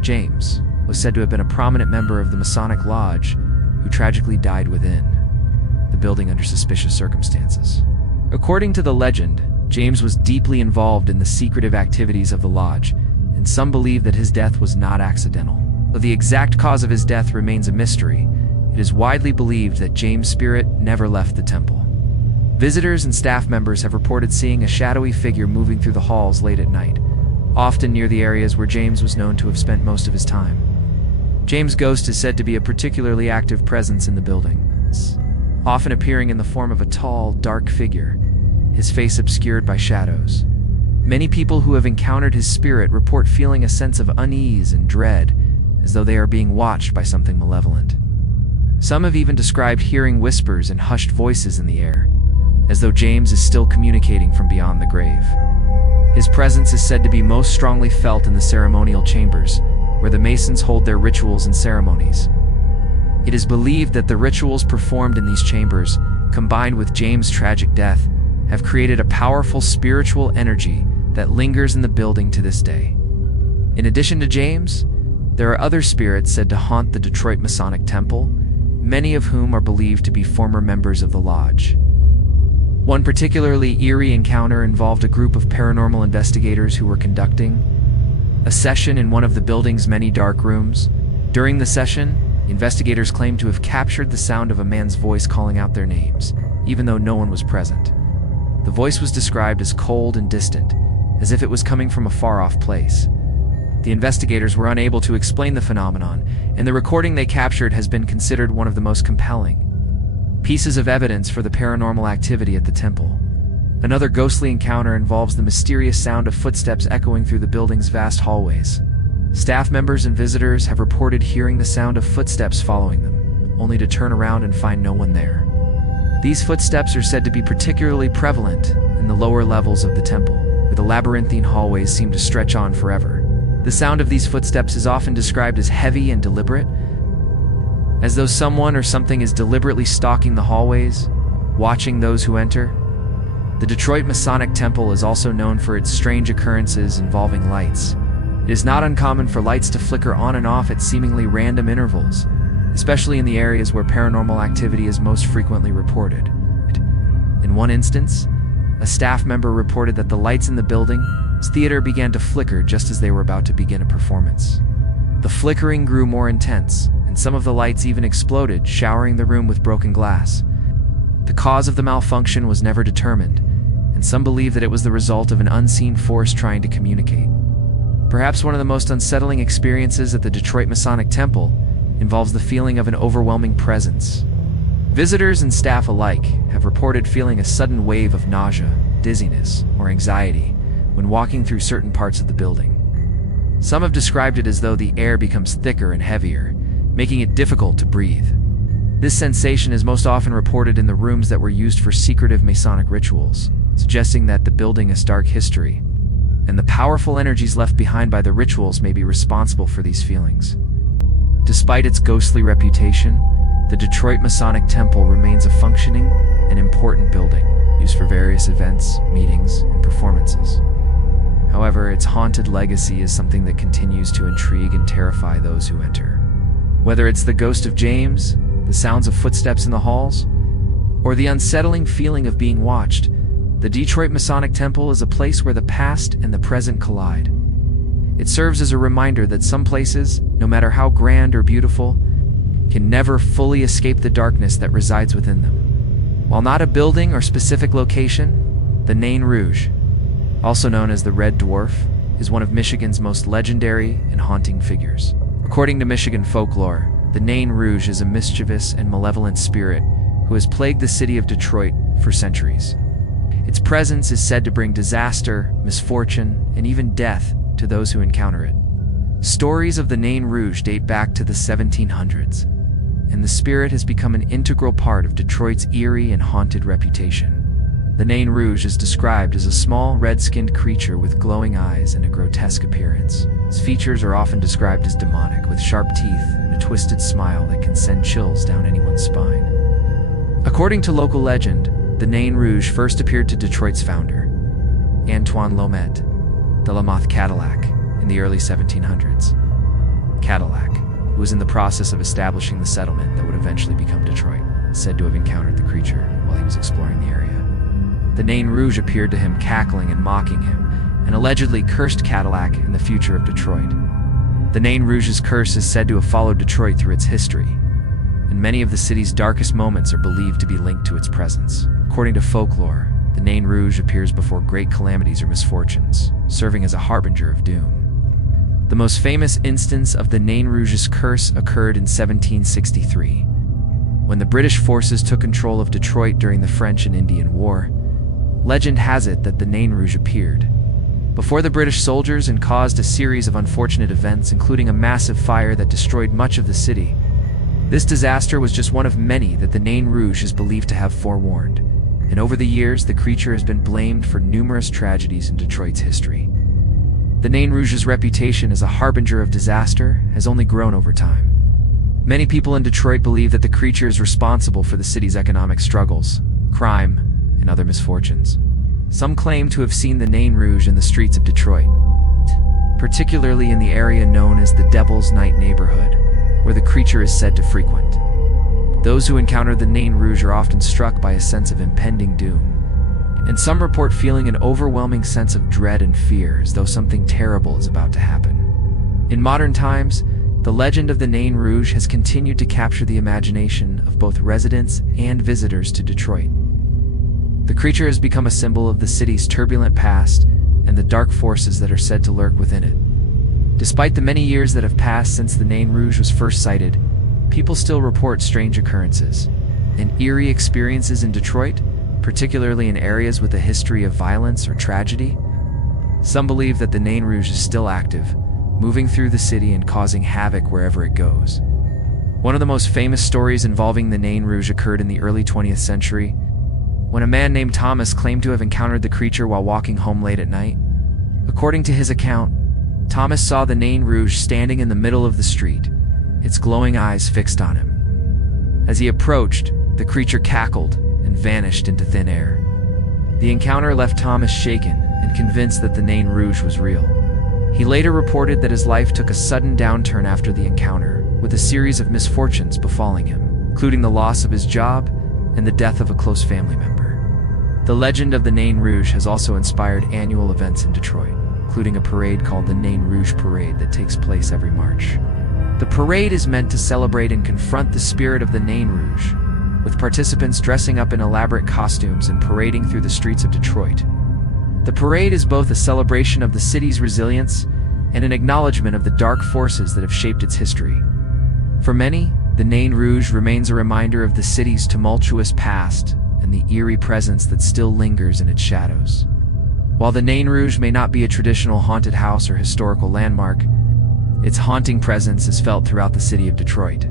James was said to have been a prominent member of the Masonic Lodge who tragically died within the building under suspicious circumstances. According to the legend, James was deeply involved in the secretive activities of the lodge, and some believe that his death was not accidental. Though the exact cause of his death remains a mystery, it is widely believed that James' spirit never left the temple. Visitors and staff members have reported seeing a shadowy figure moving through the halls late at night, often near the areas where James was known to have spent most of his time. James' ghost is said to be a particularly active presence in the building, often appearing in the form of a tall, dark figure, his face obscured by shadows. Many people who have encountered his spirit report feeling a sense of unease and dread, as though they are being watched by something malevolent. Some have even described hearing whispers and hushed voices in the air, as though James is still communicating from beyond the grave. His presence is said to be most strongly felt in the ceremonial chambers, where the Masons hold their rituals and ceremonies. It is believed that the rituals performed in these chambers, combined with James' tragic death, have created a powerful spiritual energy that lingers in the building to this day. In addition to James, there are other spirits said to haunt the Detroit Masonic Temple, many of whom are believed to be former members of the lodge. One particularly eerie encounter involved a group of paranormal investigators who were conducting a session in one of the building's many dark rooms. During the session, investigators claimed to have captured the sound of a man's voice calling out their names, even though no one was present. The voice was described as cold and distant, as if it was coming from a far-off place. The investigators were unable to explain the phenomenon, and the recording they captured has been considered one of the most compelling pieces of evidence for the paranormal activity at the temple. Another ghostly encounter involves the mysterious sound of footsteps echoing through the building's vast hallways. Staff members and visitors have reported hearing the sound of footsteps following them, only to turn around and find no one there. These footsteps are said to be particularly prevalent in the lower levels of the temple, where the labyrinthine hallways seem to stretch on forever. The sound of these footsteps is often described as heavy and deliberate, as though someone or something is deliberately stalking the hallways, watching those who enter. The Detroit Masonic Temple is also known for its strange occurrences involving lights. It is not uncommon for lights to flicker on and off at seemingly random intervals, especially in the areas where paranormal activity is most frequently reported. In one instance, a staff member reported that the lights in the building's theater began to flicker just as they were about to begin a performance. The flickering grew more intense, and some of the lights even exploded, showering the room with broken glass. The cause of the malfunction was never determined, and some believe that it was the result of an unseen force trying to communicate. Perhaps one of the most unsettling experiences at the Detroit Masonic Temple involves the feeling of an overwhelming presence. Visitors and staff alike have reported feeling a sudden wave of nausea, dizziness, or anxiety when walking through certain parts of the building. Some have described it as though the air becomes thicker and heavier, making it difficult to breathe. This sensation is most often reported in the rooms that were used for secretive Masonic rituals, suggesting that the building has dark history, and the powerful energies left behind by the rituals may be responsible for these feelings. Despite its ghostly reputation, The Detroit Masonic Temple remains a functioning and important building, used for various events, meetings, and performances. However, its haunted legacy is something that continues to intrigue and terrify those who enter. Whether it's the ghost of James, the sounds of footsteps in the halls, or the unsettling feeling of being watched, the Detroit Masonic Temple is a place where the past and the present collide. It serves as a reminder that some places, no matter how grand or beautiful, can never fully escape the darkness that resides within them. While not a building or specific location, the Nain Rouge, also known as the Red Dwarf, is one of Michigan's most legendary and haunting figures. According to Michigan folklore, the Nain Rouge is a mischievous and malevolent spirit who has plagued the city of Detroit for centuries. Its presence is said to bring disaster, misfortune, and even death to those who encounter it. Stories of the Nain Rouge date back to the 1700s, and the spirit has become an integral part of Detroit's eerie and haunted reputation. The Nain Rouge is described as a small, red-skinned creature with glowing eyes and a grotesque appearance. Its features are often described as demonic, with sharp teeth and a twisted smile that can send chills down anyone's spine. According to local legend, the Nain Rouge first appeared to Detroit's founder, Antoine Lomet de la Mothe Cadillac, in the early 1700s. Cadillac, who was in the process of establishing the settlement that would eventually become Detroit, is said to have encountered the creature while he was exploring the area. The Nain Rouge appeared to him cackling and mocking him, and allegedly cursed Cadillac and the future of Detroit. The Nain Rouge's curse is said to have followed Detroit through its history, and many of the city's darkest moments are believed to be linked to its presence. According to folklore, the Nain Rouge appears before great calamities or misfortunes, serving as a harbinger of doom. The most famous instance of the Nain Rouge's curse occurred in 1763, when the British forces took control of Detroit during the French and Indian War. Legend has it that the Nain Rouge appeared before the British soldiers and caused a series of unfortunate events, including a massive fire that destroyed much of the city. This disaster was just one of many that the Nain Rouge is believed to have forewarned, and over the years the creature has been blamed for numerous tragedies in Detroit's history. The Nain Rouge's reputation as a harbinger of disaster has only grown over time. Many people in Detroit believe that the creature is responsible for the city's economic struggles, crime, and other misfortunes. Some claim to have seen the Nain Rouge in the streets of Detroit, particularly in the area known as the Devil's Night neighborhood, where the creature is said to frequent. Those who encounter the Nain Rouge are often struck by a sense of impending doom, and some report feeling an overwhelming sense of dread and fear as though something terrible is about to happen. In modern times, the legend of the Nain Rouge has continued to capture the imagination of both residents and visitors to Detroit. The creature has become a symbol of the city's turbulent past and the dark forces that are said to lurk within it. Despite the many years that have passed since the Nain Rouge was first sighted, people still report strange occurrences and eerie experiences in Detroit, particularly in areas with a history of violence or tragedy. Some believe that the Nain Rouge is still active, moving through the city and causing havoc wherever it goes. One of the most famous stories involving the Nain Rouge occurred in the early 20th century, when a man named Thomas claimed to have encountered the creature while walking home late at night. According to his account, Thomas saw the Nain Rouge standing in the middle of the street, its glowing eyes fixed on him. As he approached, the creature cackled and vanished into thin air. The encounter left Thomas shaken and convinced that the Nain Rouge was real. He later reported that his life took a sudden downturn after the encounter, with a series of misfortunes befalling him, including the loss of his job and the death of a close family member. The legend of the Nain Rouge has also inspired annual events in Detroit, including a parade called the Nain Rouge Parade that takes place every March. The parade is meant to celebrate and confront the spirit of the Nain Rouge, with participants dressing up in elaborate costumes and parading through the streets of Detroit. The parade is both a celebration of the city's resilience and an acknowledgement of the dark forces that have shaped its history. For many, the Nain Rouge remains a reminder of the city's tumultuous past and the eerie presence that still lingers in its shadows. While the Nain Rouge may not be a traditional haunted house or historical landmark, its haunting presence is felt throughout the city of Detroit.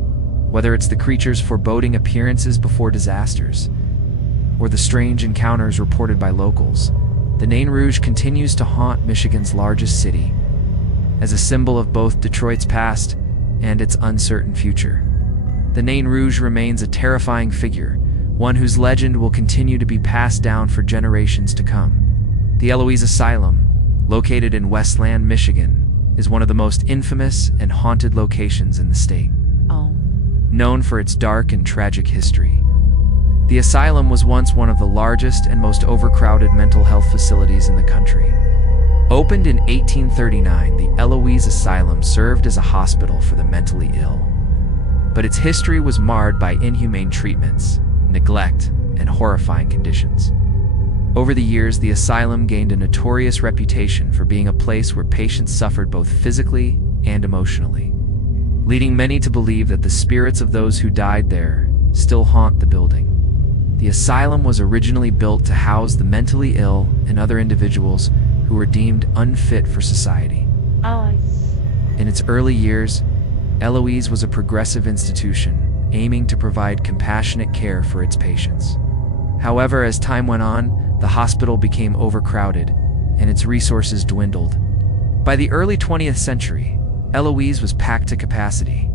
Whether it's the creature's foreboding appearances before disasters, or the strange encounters reported by locals, the Nain Rouge continues to haunt Michigan's largest city, as a symbol of both Detroit's past and its uncertain future. the Nain Rouge remains a terrifying figure, one whose legend will continue to be passed down for generations to come. The Eloise Asylum, located in Westland, Michigan, is one of the most infamous and haunted locations in the state. Known for its dark and tragic history, the asylum was once one of the largest and most overcrowded mental health facilities in the country. Opened in 1839, the Eloise Asylum served as a hospital for the mentally ill. But its history was marred by inhumane treatments, neglect, and horrifying conditions. Over the years, the asylum gained a notorious reputation for being a place where patients suffered both physically and emotionally, leading many to believe that the spirits of those who died there still haunt the building. The asylum was originally built to house the mentally ill and other individuals who were deemed unfit for society. In its early years, Eloise was a progressive institution, aiming to provide compassionate care for its patients. However, as time went on, the hospital became overcrowded and its resources dwindled. By the early 20th century, Eloise was packed to capacity,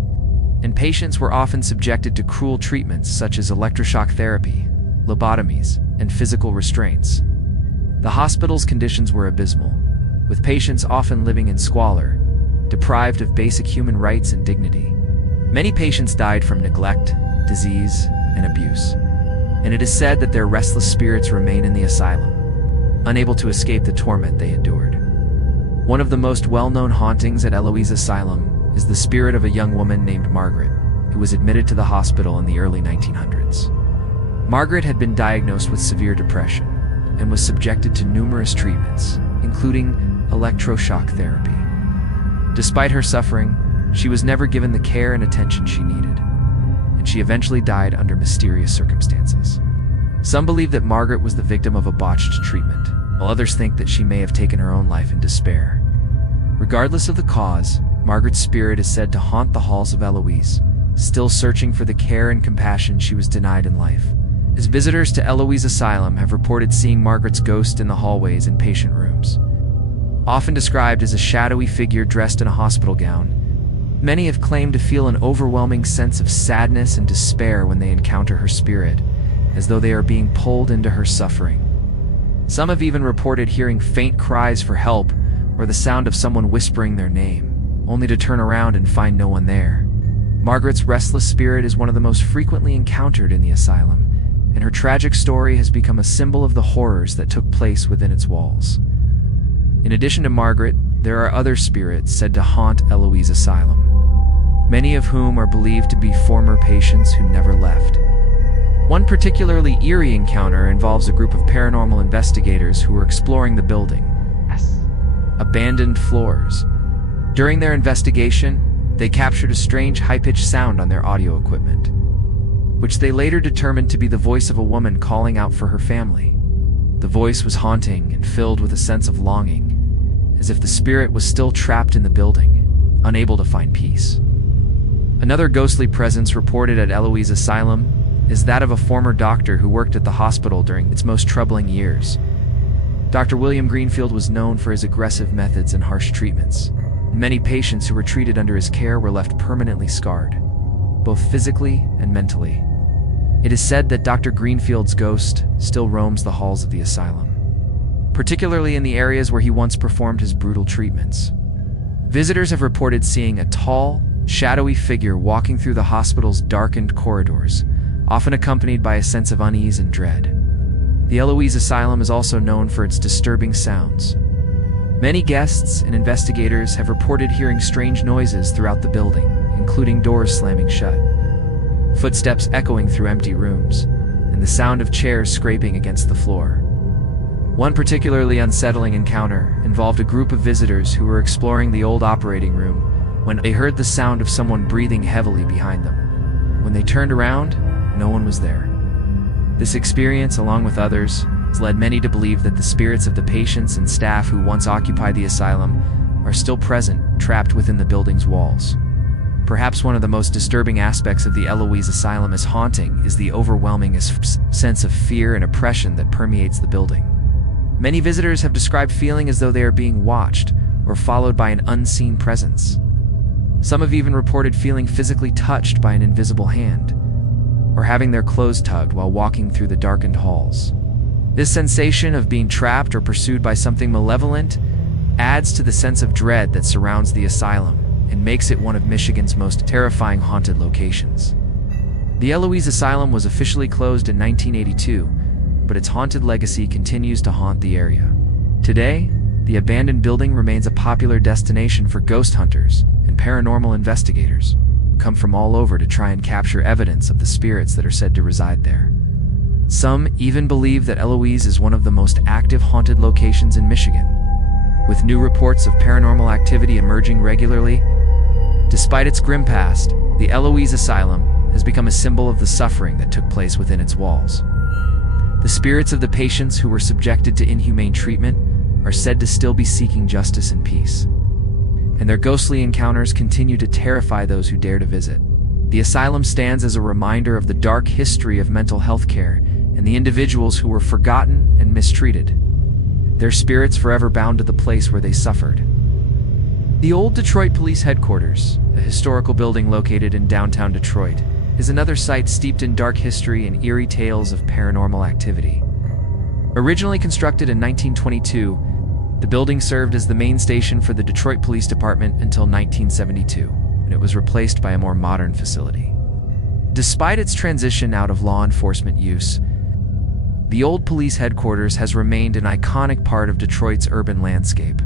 and patients were often subjected to cruel treatments such as electroshock therapy, lobotomies, and physical restraints. The hospital's conditions were abysmal, with patients often living in squalor, deprived of basic human rights and dignity. Many patients died from neglect, disease, and abuse, and it is said that their restless spirits remain in the asylum, unable to escape the torment they endured. One of the most well-known hauntings at Eloise Asylum is the spirit of a young woman named Margaret, who was admitted to the hospital in the early 1900s. Margaret had been diagnosed with severe depression and was subjected to numerous treatments, including electroshock therapy. Despite her suffering, she was never given the care and attention she needed, and she eventually died under mysterious circumstances. Some believe that Margaret was the victim of a botched treatment, while others think that she may have taken her own life in despair. Regardless of the cause, Margaret's spirit is said to haunt the halls of Eloise, still searching for the care and compassion she was denied in life. As visitors to Eloise Asylum have reported seeing Margaret's ghost in the hallways and patient rooms. Often described as a shadowy figure dressed in a hospital gown, many have claimed to feel an overwhelming sense of sadness and despair when they encounter her spirit, as though they are being pulled into her suffering. Some have even reported hearing faint cries for help or the sound of someone whispering their name, only to turn around and find no one there. Margaret's restless spirit is one of the most frequently encountered in the asylum, and her tragic story has become a symbol of the horrors that took place within its walls. In addition to Margaret, there are other spirits said to haunt Eloise Asylum, many of whom are believed to be former patients who never left. One particularly eerie encounter involves a group of paranormal investigators who were exploring the building. Abandoned floors. During their investigation, they captured a strange high-pitched sound on their audio equipment, which they later determined to be the voice of a woman calling out for her family. The voice was haunting and filled with a sense of longing, as if the spirit was still trapped in the building, unable to find peace. Another ghostly presence reported at Eloise Asylum is that of a former doctor who worked at the hospital during its most troubling years. Dr. William Greenfield was known for his aggressive methods and harsh treatments. Many patients who were treated under his care were left permanently scarred, both physically and mentally. It is said that Dr. Greenfield's ghost still roams the halls of the asylum, particularly in the areas where he once performed his brutal treatments. Visitors have reported seeing a tall, shadowy figure walking through the hospital's darkened corridors, often accompanied by a sense of unease and dread. The Eloise Asylum is also known for its disturbing sounds. Many guests and investigators have reported hearing strange noises throughout the building, including doors slamming shut, footsteps echoing through empty rooms, and the sound of chairs scraping against the floor. One particularly unsettling encounter involved a group of visitors who were exploring the old operating room when they heard the sound of someone breathing heavily behind them. When they turned around, no one was there. This experience, along with others, has led many to believe that the spirits of the patients and staff who once occupied the asylum are still present, trapped within the building's walls. Perhaps one of the most disturbing aspects of the Eloise Asylum as haunting is the overwhelming sense of fear and oppression that permeates the building. Many visitors have described feeling as though they are being watched or followed by an unseen presence. Some have even reported feeling physically touched by an invisible hand, or having their clothes tugged while walking through the darkened halls. This sensation of being trapped or pursued by something malevolent adds to the sense of dread that surrounds the asylum and makes it one of Michigan's most terrifying haunted locations. The Eloise Asylum was officially closed in 1982, but its haunted legacy continues to haunt the area. Today, the abandoned building remains a popular destination for ghost hunters and paranormal investigators who come from all over to try and capture evidence of the spirits that are said to reside there. Some even believe that Eloise is one of the most active haunted locations in Michigan, with new reports of paranormal activity emerging regularly. Despite its grim past, the Eloise Asylum has become a symbol of the suffering that took place within its walls. The spirits of the patients who were subjected to inhumane treatment are said to still be seeking justice and peace, and their ghostly encounters continue to terrify those who dare to visit. The asylum stands as a reminder of the dark history of mental health care and the individuals who were forgotten and mistreated, their spirits forever bound to the place where they suffered. The old Detroit Police Headquarters, a historical building located in downtown Detroit, is another site steeped in dark history and eerie tales of paranormal activity. Originally constructed in 1922, the building served as the main station for the Detroit Police Department until 1972, when it was replaced by a more modern facility. Despite its transition out of law enforcement use, the old police headquarters has remained an iconic part of Detroit's urban landscape.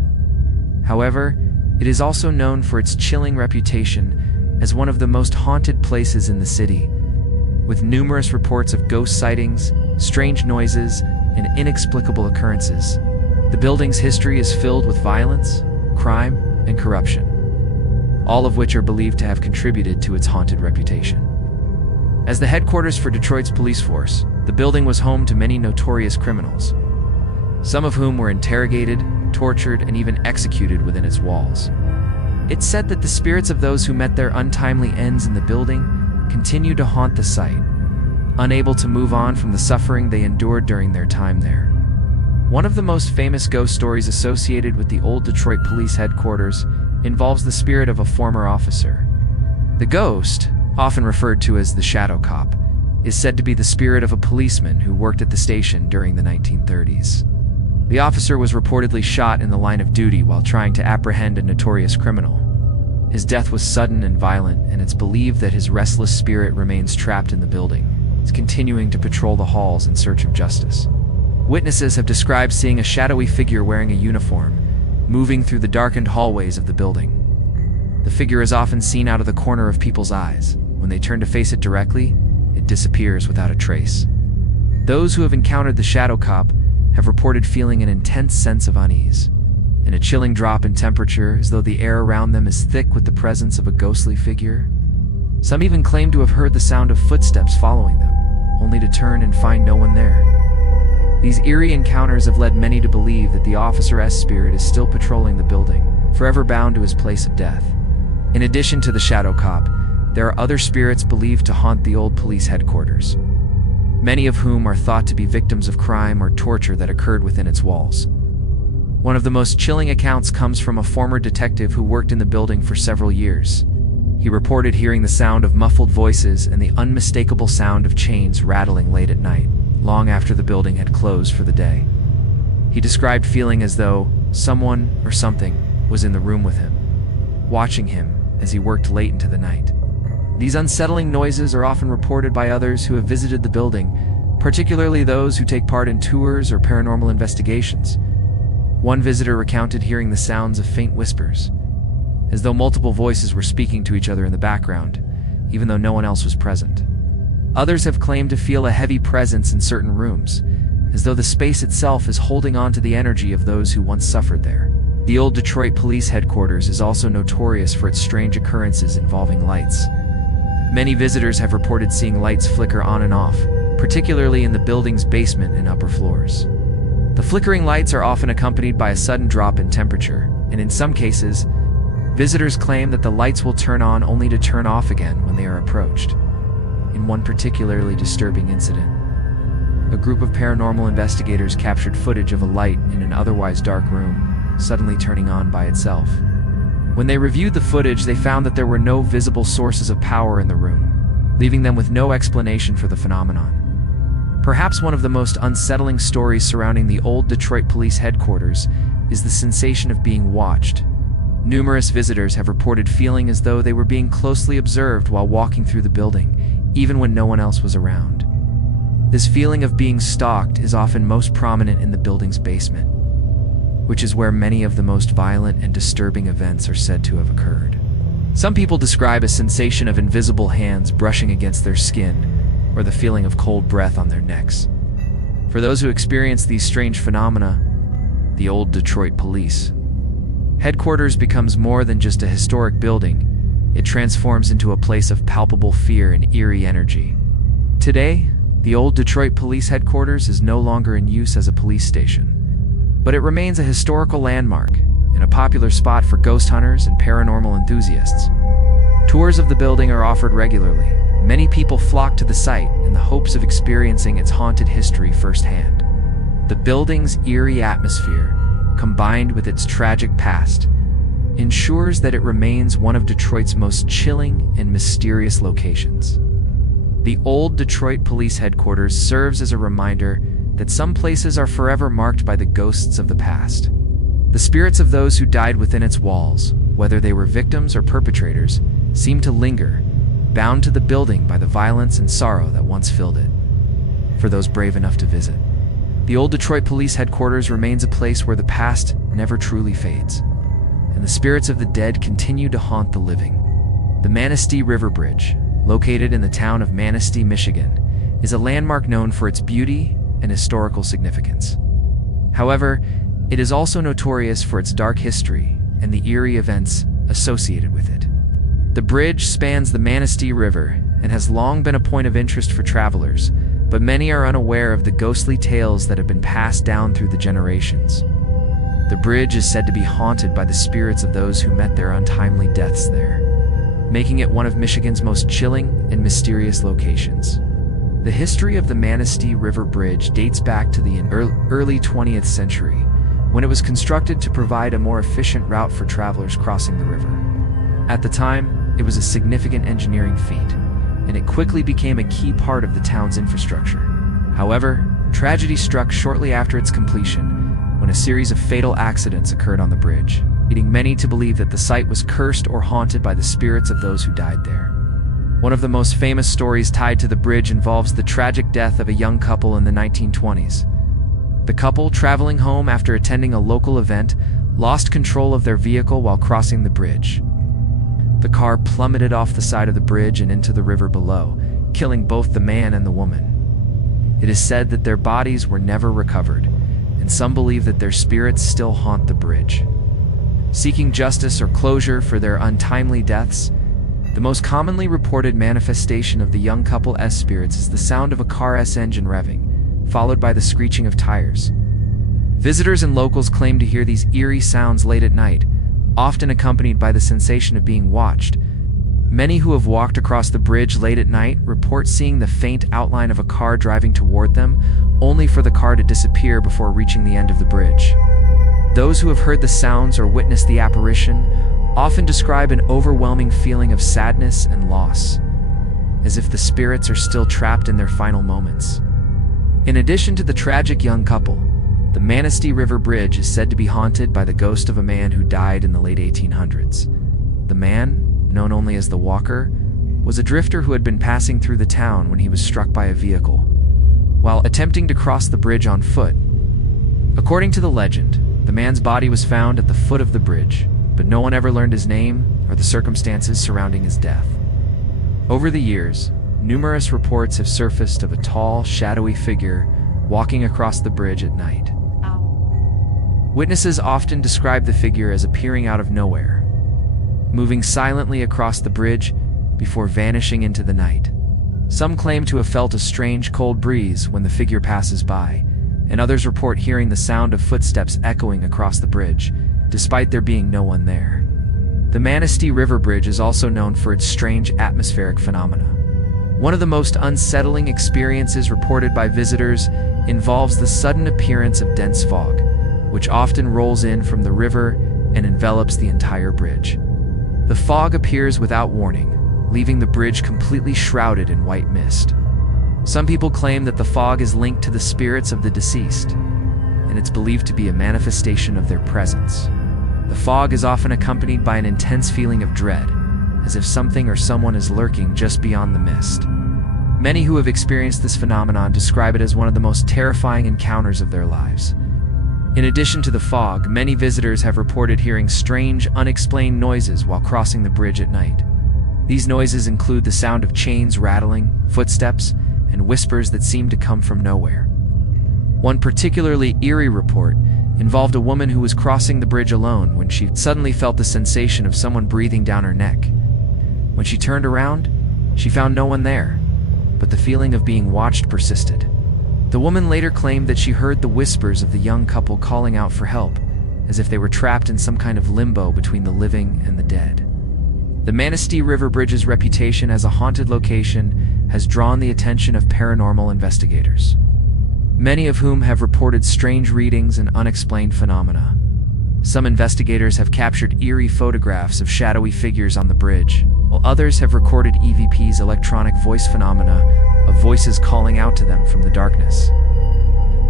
However, it is also known for its chilling reputation as one of the most haunted places in the city, with numerous reports of ghost sightings, strange noises, and inexplicable occurrences. The building's history is filled with violence, crime, and corruption, all of which are believed to have contributed to its haunted reputation. As the headquarters for Detroit's police force, the building was home to many notorious criminals, some of whom were interrogated, tortured, and even executed within its walls. It's said that the spirits of those who met their untimely ends in the building continue to haunt the site, unable to move on from the suffering they endured during their time there. One of the most famous ghost stories associated with the old Detroit Police Headquarters involves the spirit of a former officer. The ghost, often referred to as the Shadow Cop, is said to be the spirit of a policeman who worked at the station during the 1930s. The officer was reportedly shot in the line of duty while trying to apprehend a notorious criminal. His death was sudden and violent, and it's believed that his restless spirit remains trapped in the building, continuing to patrol the halls in search of justice. Witnesses have described seeing a shadowy figure wearing a uniform, moving through the darkened hallways of the building. The figure is often seen out of the corner of people's eyes. When they turn to face it directly, it disappears without a trace. Those who have encountered the Shadow Cop have reported feeling an intense sense of unease, and a chilling drop in temperature as though the air around them is thick with the presence of a ghostly figure. Some even claim to have heard the sound of footsteps following them, only to turn and find no one there. These eerie encounters have led many to believe that the officer's spirit is still patrolling the building, forever bound to his place of death. In addition to the Shadow Cop, there are other spirits believed to haunt the old police headquarters, many of whom are thought to be victims of crime or torture that occurred within its walls. One of the most chilling accounts comes from a former detective who worked in the building for several years. He reported hearing the sound of muffled voices and the unmistakable sound of chains rattling late at night, long after the building had closed for the day. He described feeling as though someone or something was in the room with him, watching him as he worked late into the night. These unsettling noises are often reported by others who have visited the building, particularly those who take part in tours or paranormal investigations. One visitor recounted hearing the sounds of faint whispers, as though multiple voices were speaking to each other in the background, even though no one else was present. Others have claimed to feel a heavy presence in certain rooms, as though the space itself is holding on to the energy of those who once suffered there. The old Detroit Police Headquarters is also notorious for its strange occurrences involving lights. Many visitors have reported seeing lights flicker on and off, particularly in the building's basement and upper floors. The flickering lights are often accompanied by a sudden drop in temperature, and in some cases, visitors claim that the lights will turn on only to turn off again when they are approached. In one particularly disturbing incident, a group of paranormal investigators captured footage of a light in an otherwise dark room suddenly turning on by itself. When they reviewed the footage, they found that there were no visible sources of power in the room, leaving them with no explanation for the phenomenon. Perhaps one of the most unsettling stories surrounding the old Detroit Police Headquarters is the sensation of being watched. Numerous visitors have reported feeling as though they were being closely observed while walking through the building, even when no one else was around. This feeling of being stalked is often most prominent in the building's basement, which is where many of the most violent and disturbing events are said to have occurred. Some people describe a sensation of invisible hands brushing against their skin, or the feeling of cold breath on their necks. For those who experience these strange phenomena, the old Detroit Police Headquarters becomes more than just a historic building. It transforms into a place of palpable fear and eerie energy. Today, the old Detroit Police Headquarters is no longer in use as a police station, but it remains a historical landmark and a popular spot for ghost hunters and paranormal enthusiasts. Tours of the building are offered regularly. Many people flock to the site in the hopes of experiencing its haunted history firsthand. The building's eerie atmosphere, combined with its tragic past, ensures that it remains one of Detroit's most chilling and mysterious locations. The old Detroit Police Headquarters serves as a reminder that some places are forever marked by the ghosts of the past. The spirits of those who died within its walls, whether they were victims or perpetrators, seem to linger, bound to the building by the violence and sorrow that once filled it. For those brave enough to visit, the old Detroit Police Headquarters remains a place where the past never truly fades, and the spirits of the dead continue to haunt the living. The Manistee River Bridge, located in the town of Manistee, Michigan, is a landmark known for its beauty and historical significance. However, it is also notorious for its dark history and the eerie events associated with it. The bridge spans the Manistee River and has long been a point of interest for travelers, but many are unaware of the ghostly tales that have been passed down through the generations. The bridge is said to be haunted by the spirits of those who met their untimely deaths there, making it one of Michigan's most chilling and mysterious locations. The history of the Manistee River Bridge dates back to the early 20th century, when it was constructed to provide a more efficient route for travelers crossing the river. At the time, it was a significant engineering feat, and it quickly became a key part of the town's infrastructure. However, tragedy struck shortly after its completion, when a series of fatal accidents occurred on the bridge, leading many to believe that the site was cursed or haunted by the spirits of those who died there. One of the most famous stories tied to the bridge involves the tragic death of a young couple in the 1920s. The couple, traveling home after attending a local event, lost control of their vehicle while crossing the bridge. The car plummeted off the side of the bridge and into the river below, killing both the man and the woman. It is said that their bodies were never recovered, and some believe that their spirits still haunt the bridge. Seeking justice or closure for their untimely deaths, the most commonly reported manifestation of the young couple's spirits is the sound of a car's engine revving, followed by the screeching of tires. Visitors and locals claim to hear these eerie sounds late at night, often accompanied by the sensation of being watched. Many who have walked across the bridge late at night report seeing the faint outline of a car driving toward them, only for the car to disappear before reaching the end of the bridge. Those who have heard the sounds or witnessed the apparition often describe an overwhelming feeling of sadness and loss, as if the spirits are still trapped in their final moments. In addition to the tragic young couple, the Manistee River Bridge is said to be haunted by the ghost of a man who died in the late 1800s. The man, known only as the Walker, was a drifter who had been passing through the town when he was struck by a vehicle, while attempting to cross the bridge on foot. According to the legend, the man's body was found at the foot of the bridge, but no one ever learned his name or the circumstances surrounding his death. Over the years, numerous reports have surfaced of a tall, shadowy figure walking across the bridge at night. Witnesses often describe the figure as appearing out of nowhere, moving silently across the bridge before vanishing into the night. Some claim to have felt a strange cold breeze when the figure passes by, and others report hearing the sound of footsteps echoing across the bridge, despite there being no one there. The Manistee River Bridge is also known for its strange atmospheric phenomena. One of the most unsettling experiences reported by visitors involves the sudden appearance of dense fog, which often rolls in from the river and envelops the entire bridge. The fog appears without warning, leaving the bridge completely shrouded in white mist. Some people claim that the fog is linked to the spirits of the deceased, and it's believed to be a manifestation of their presence. The fog is often accompanied by an intense feeling of dread, as if something or someone is lurking just beyond the mist. Many who have experienced this phenomenon describe it as one of the most terrifying encounters of their lives. In addition to the fog, many visitors have reported hearing strange, unexplained noises while crossing the bridge at night. These noises include the sound of chains rattling, footsteps, and whispers that seem to come from nowhere. One particularly eerie report involved a woman who was crossing the bridge alone when she suddenly felt the sensation of someone breathing down her neck. When she turned around, she found no one there, but the feeling of being watched persisted. The woman later claimed that she heard the whispers of the young couple calling out for help, as if they were trapped in some kind of limbo between the living and the dead. The Manistee River Bridge's reputation as a haunted location has drawn the attention of paranormal investigators, many of whom have reported strange readings and unexplained phenomena. Some investigators have captured eerie photographs of shadowy figures on the bridge, while others have recorded EVP's electronic voice phenomena of voices calling out to them from the darkness.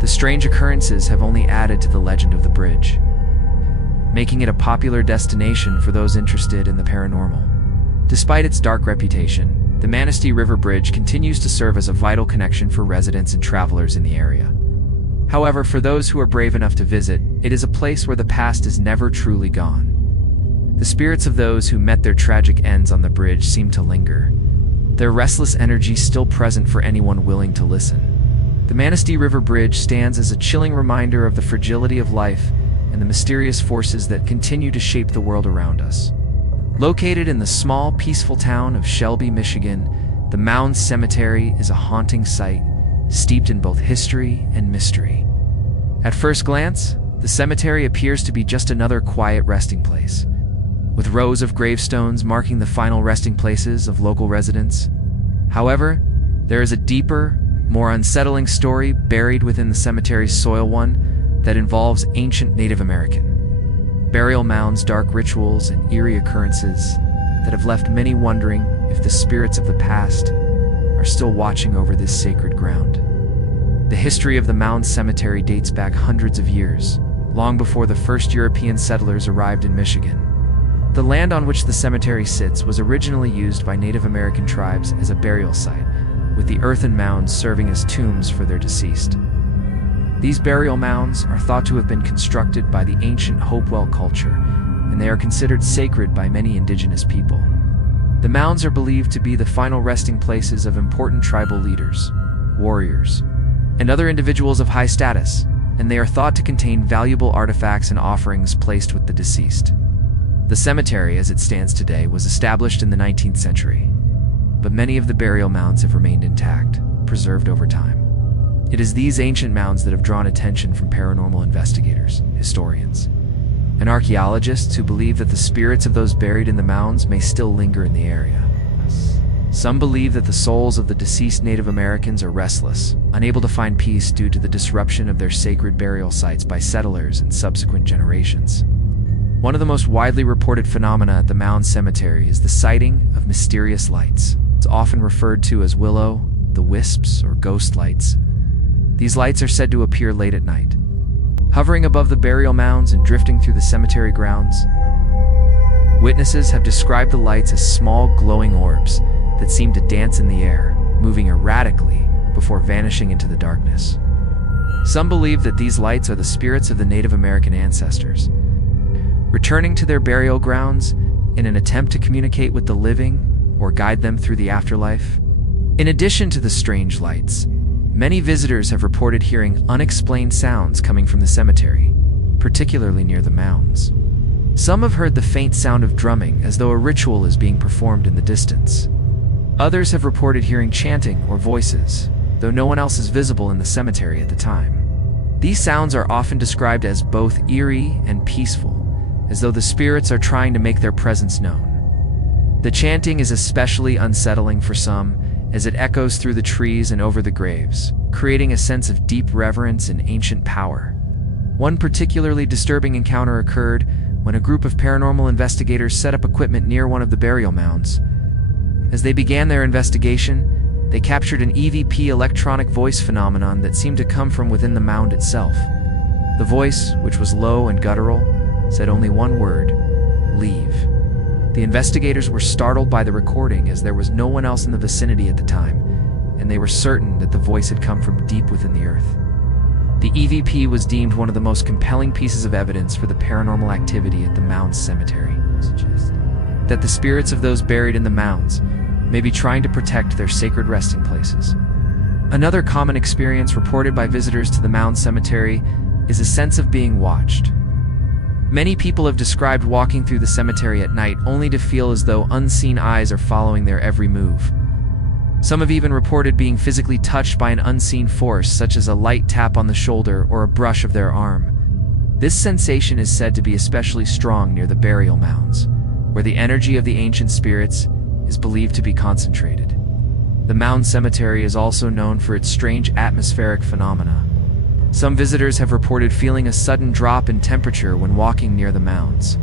The strange occurrences have only added to the legend of the bridge, making it a popular destination for those interested in the paranormal. Despite its dark reputation, the Manistee River Bridge continues to serve as a vital connection for residents and travelers in the area. However, for those who are brave enough to visit, it is a place where the past is never truly gone. The spirits of those who met their tragic ends on the bridge seem to linger, their restless energy still present for anyone willing to listen. The Manistee River Bridge stands as a chilling reminder of the fragility of life and the mysterious forces that continue to shape the world around us. Located in the small, peaceful town of Shelby, Michigan, the Mound Cemetery is a haunting sight, steeped in both history and mystery. At first glance, the cemetery appears to be just another quiet resting place, with rows of gravestones marking the final resting places of local residents. However, there is a deeper, more unsettling story buried within the cemetery's soil, one that involves ancient Native American burial mounds, dark rituals, and eerie occurrences that have left many wondering if the spirits of the past are still watching over this sacred ground. The history of the Mound Cemetery dates back hundreds of years, long before the first European settlers arrived in Michigan. The land on which the cemetery sits was originally used by Native American tribes as a burial site, with the earthen mounds serving as tombs for their deceased. These burial mounds are thought to have been constructed by the ancient Hopewell culture, and they are considered sacred by many indigenous people. The mounds are believed to be the final resting places of important tribal leaders, warriors, and other individuals of high status, and they are thought to contain valuable artifacts and offerings placed with the deceased. The cemetery, as it stands today, was established in the 19th century, but many of the burial mounds have remained intact, preserved over time. It is these ancient mounds that have drawn attention from paranormal investigators, historians, and archaeologists who believe that the spirits of those buried in the mounds may still linger in the area. Some believe that the souls of the deceased Native Americans are restless, unable to find peace due to the disruption of their sacred burial sites by settlers and subsequent generations. One of the most widely reported phenomena at the Mound Cemetery is the sighting of mysterious lights. It's often referred to as will-o'-the-wisps or ghost lights. These lights are said to appear late at night, hovering above the burial mounds and drifting through the cemetery grounds. Witnesses have described the lights as small, glowing orbs that seem to dance in the air, moving erratically before vanishing into the darkness. Some believe that these lights are the spirits of the Native American ancestors, returning to their burial grounds in an attempt to communicate with the living or guide them through the afterlife. In addition to the strange lights, many visitors have reported hearing unexplained sounds coming from the cemetery, particularly near the mounds. Some have heard the faint sound of drumming as though a ritual is being performed in the distance. Others have reported hearing chanting or voices, though no one else is visible in the cemetery at the time. These sounds are often described as both eerie and peaceful, as though the spirits are trying to make their presence known. The chanting is especially unsettling for some, as it echoes through the trees and over the graves, creating a sense of deep reverence and ancient power. One particularly disturbing encounter occurred when a group of paranormal investigators set up equipment near one of the burial mounds. As they began their investigation, they captured an EVP electronic voice phenomenon that seemed to come from within the mound itself. The voice, which was low and guttural, said only one word: leave. The investigators were startled by the recording, as there was no one else in the vicinity at the time, and they were certain that the voice had come from deep within the earth. The EVP was deemed one of the most compelling pieces of evidence for the paranormal activity at the mound's cemetery, that the spirits of those buried in the mounds may be trying to protect their sacred resting places. Another common experience reported by visitors to the mound cemetery is a sense of being watched. Many people have described walking through the cemetery at night only to feel as though unseen eyes are following their every move. Some have even reported being physically touched by an unseen force, such as a light tap on the shoulder or a brush of their arm. This sensation is said to be especially strong near the burial mounds, where the energy of the ancient spirits is believed to be concentrated. The mound cemetery is also known for its strange atmospheric phenomena. Some visitors have reported feeling a sudden drop in temperature when walking near the mounds,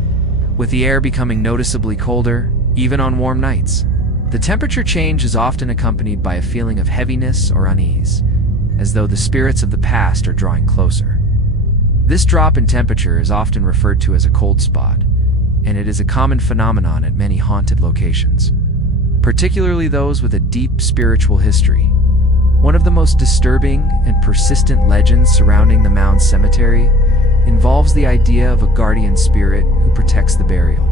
with the air becoming noticeably colder, even on warm nights. The temperature change is often accompanied by a feeling of heaviness or unease, as though the spirits of the past are drawing closer. This drop in temperature is often referred to as a cold spot, and it is a common phenomenon at many haunted locations, particularly those with a deep spiritual history. One of the most disturbing and persistent legends surrounding the mound cemetery involves the idea of a guardian spirit who protects the burial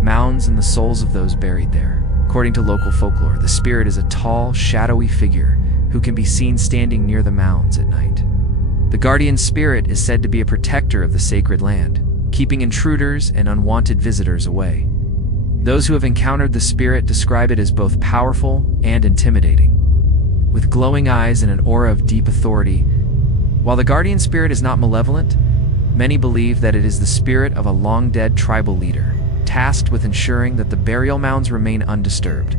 mounds and the souls of those buried there. According to local folklore, the spirit is a tall, shadowy figure who can be seen standing near the mounds at night. The guardian spirit is said to be a protector of the sacred land, keeping intruders and unwanted visitors away. Those who have encountered the spirit describe it as both powerful and intimidating, with glowing eyes and an aura of deep authority. While the guardian spirit is not malevolent, many believe that it is the spirit of a long-dead tribal leader, tasked with ensuring that the burial mounds remain undisturbed.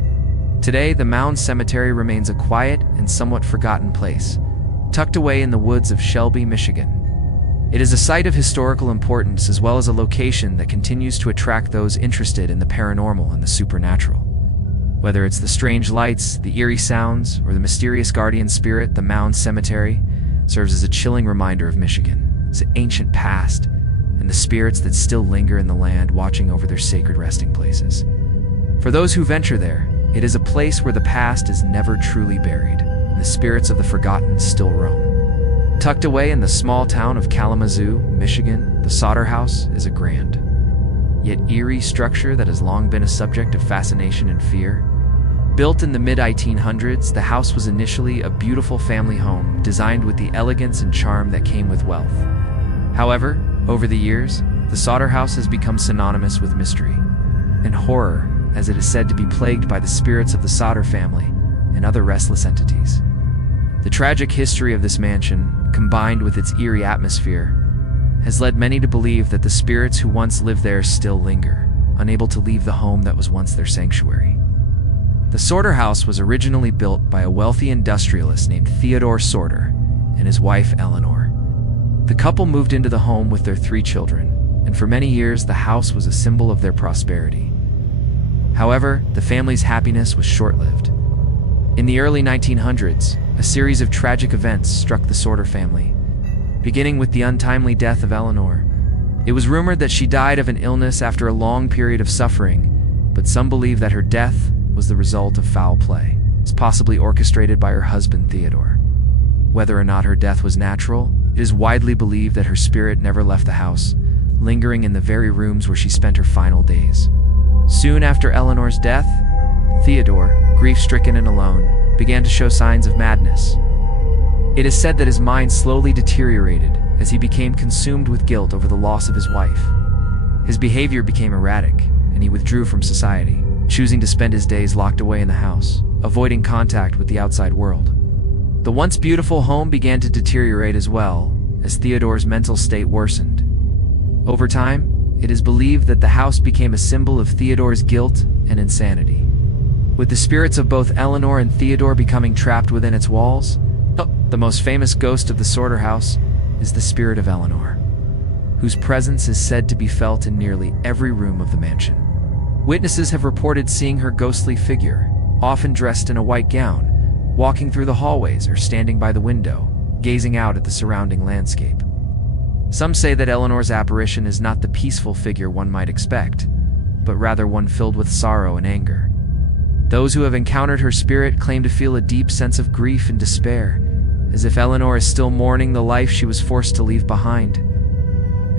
Today, the mound cemetery remains a quiet and somewhat forgotten place, tucked away in the woods of Shelby, Michigan. It is a site of historical importance, as well as a location that continues to attract those interested in the paranormal and the supernatural. Whether it's the strange lights, the eerie sounds, or the mysterious guardian spirit, the mound cemetery serves as a chilling reminder of Michigan, its ancient past, and the spirits that still linger in the land, watching over their sacred resting places. For those who venture there, it is a place where the past is never truly buried, and the spirits of the forgotten still roam. Tucked away in the small town of Kalamazoo, Michigan, the Sauter House is a grand, yet eerie structure that has long been a subject of fascination and fear. Built in the mid-1800s, the house was initially a beautiful family home, designed with the elegance and charm that came with wealth. However, over the years, the Sauter House has become synonymous with mystery and horror, as it is said to be plagued by the spirits of the Sauter family and other restless entities. The tragic history of this mansion, combined with its eerie atmosphere, has led many to believe that the spirits who once lived there still linger, unable to leave the home that was once their sanctuary. The Sauter House was originally built by a wealthy industrialist named Theodore Sauter and his wife Eleanor. The couple moved into the home with their 3 children, and for many years the house was a symbol of their prosperity. However, the family's happiness was short-lived. In the early 1900s, a series of tragic events struck the Sauter family, beginning with the untimely death of Eleanor. It was rumored that she died of an illness after a long period of suffering, but some believe that her death was the result of foul play, possibly orchestrated by her husband Theodore. Whether or not her death was natural, it is widely believed that her spirit never left the house, lingering in the very rooms where she spent her final days. Soon after Eleanor's death, Theodore, grief-stricken and alone, began to show signs of madness. It is said that his mind slowly deteriorated as he became consumed with guilt over the loss of his wife. His behavior became erratic, and he withdrew from society, choosing to spend his days locked away in the house, avoiding contact with the outside world. The once beautiful home began to deteriorate as well, as Theodore's mental state worsened. Over time, it is believed that the house became a symbol of Theodore's guilt and insanity. With the spirits of both Eleanor and Theodore becoming trapped within its walls, the most famous ghost of the Sauter House is the spirit of Eleanor, whose presence is said to be felt in nearly every room of the mansion. Witnesses have reported seeing her ghostly figure, often dressed in a white gown, walking through the hallways or standing by the window, gazing out at the surrounding landscape. Some say that Eleanor's apparition is not the peaceful figure one might expect, but rather one filled with sorrow and anger. Those who have encountered her spirit claim to feel a deep sense of grief and despair, as if Eleanor is still mourning the life she was forced to leave behind.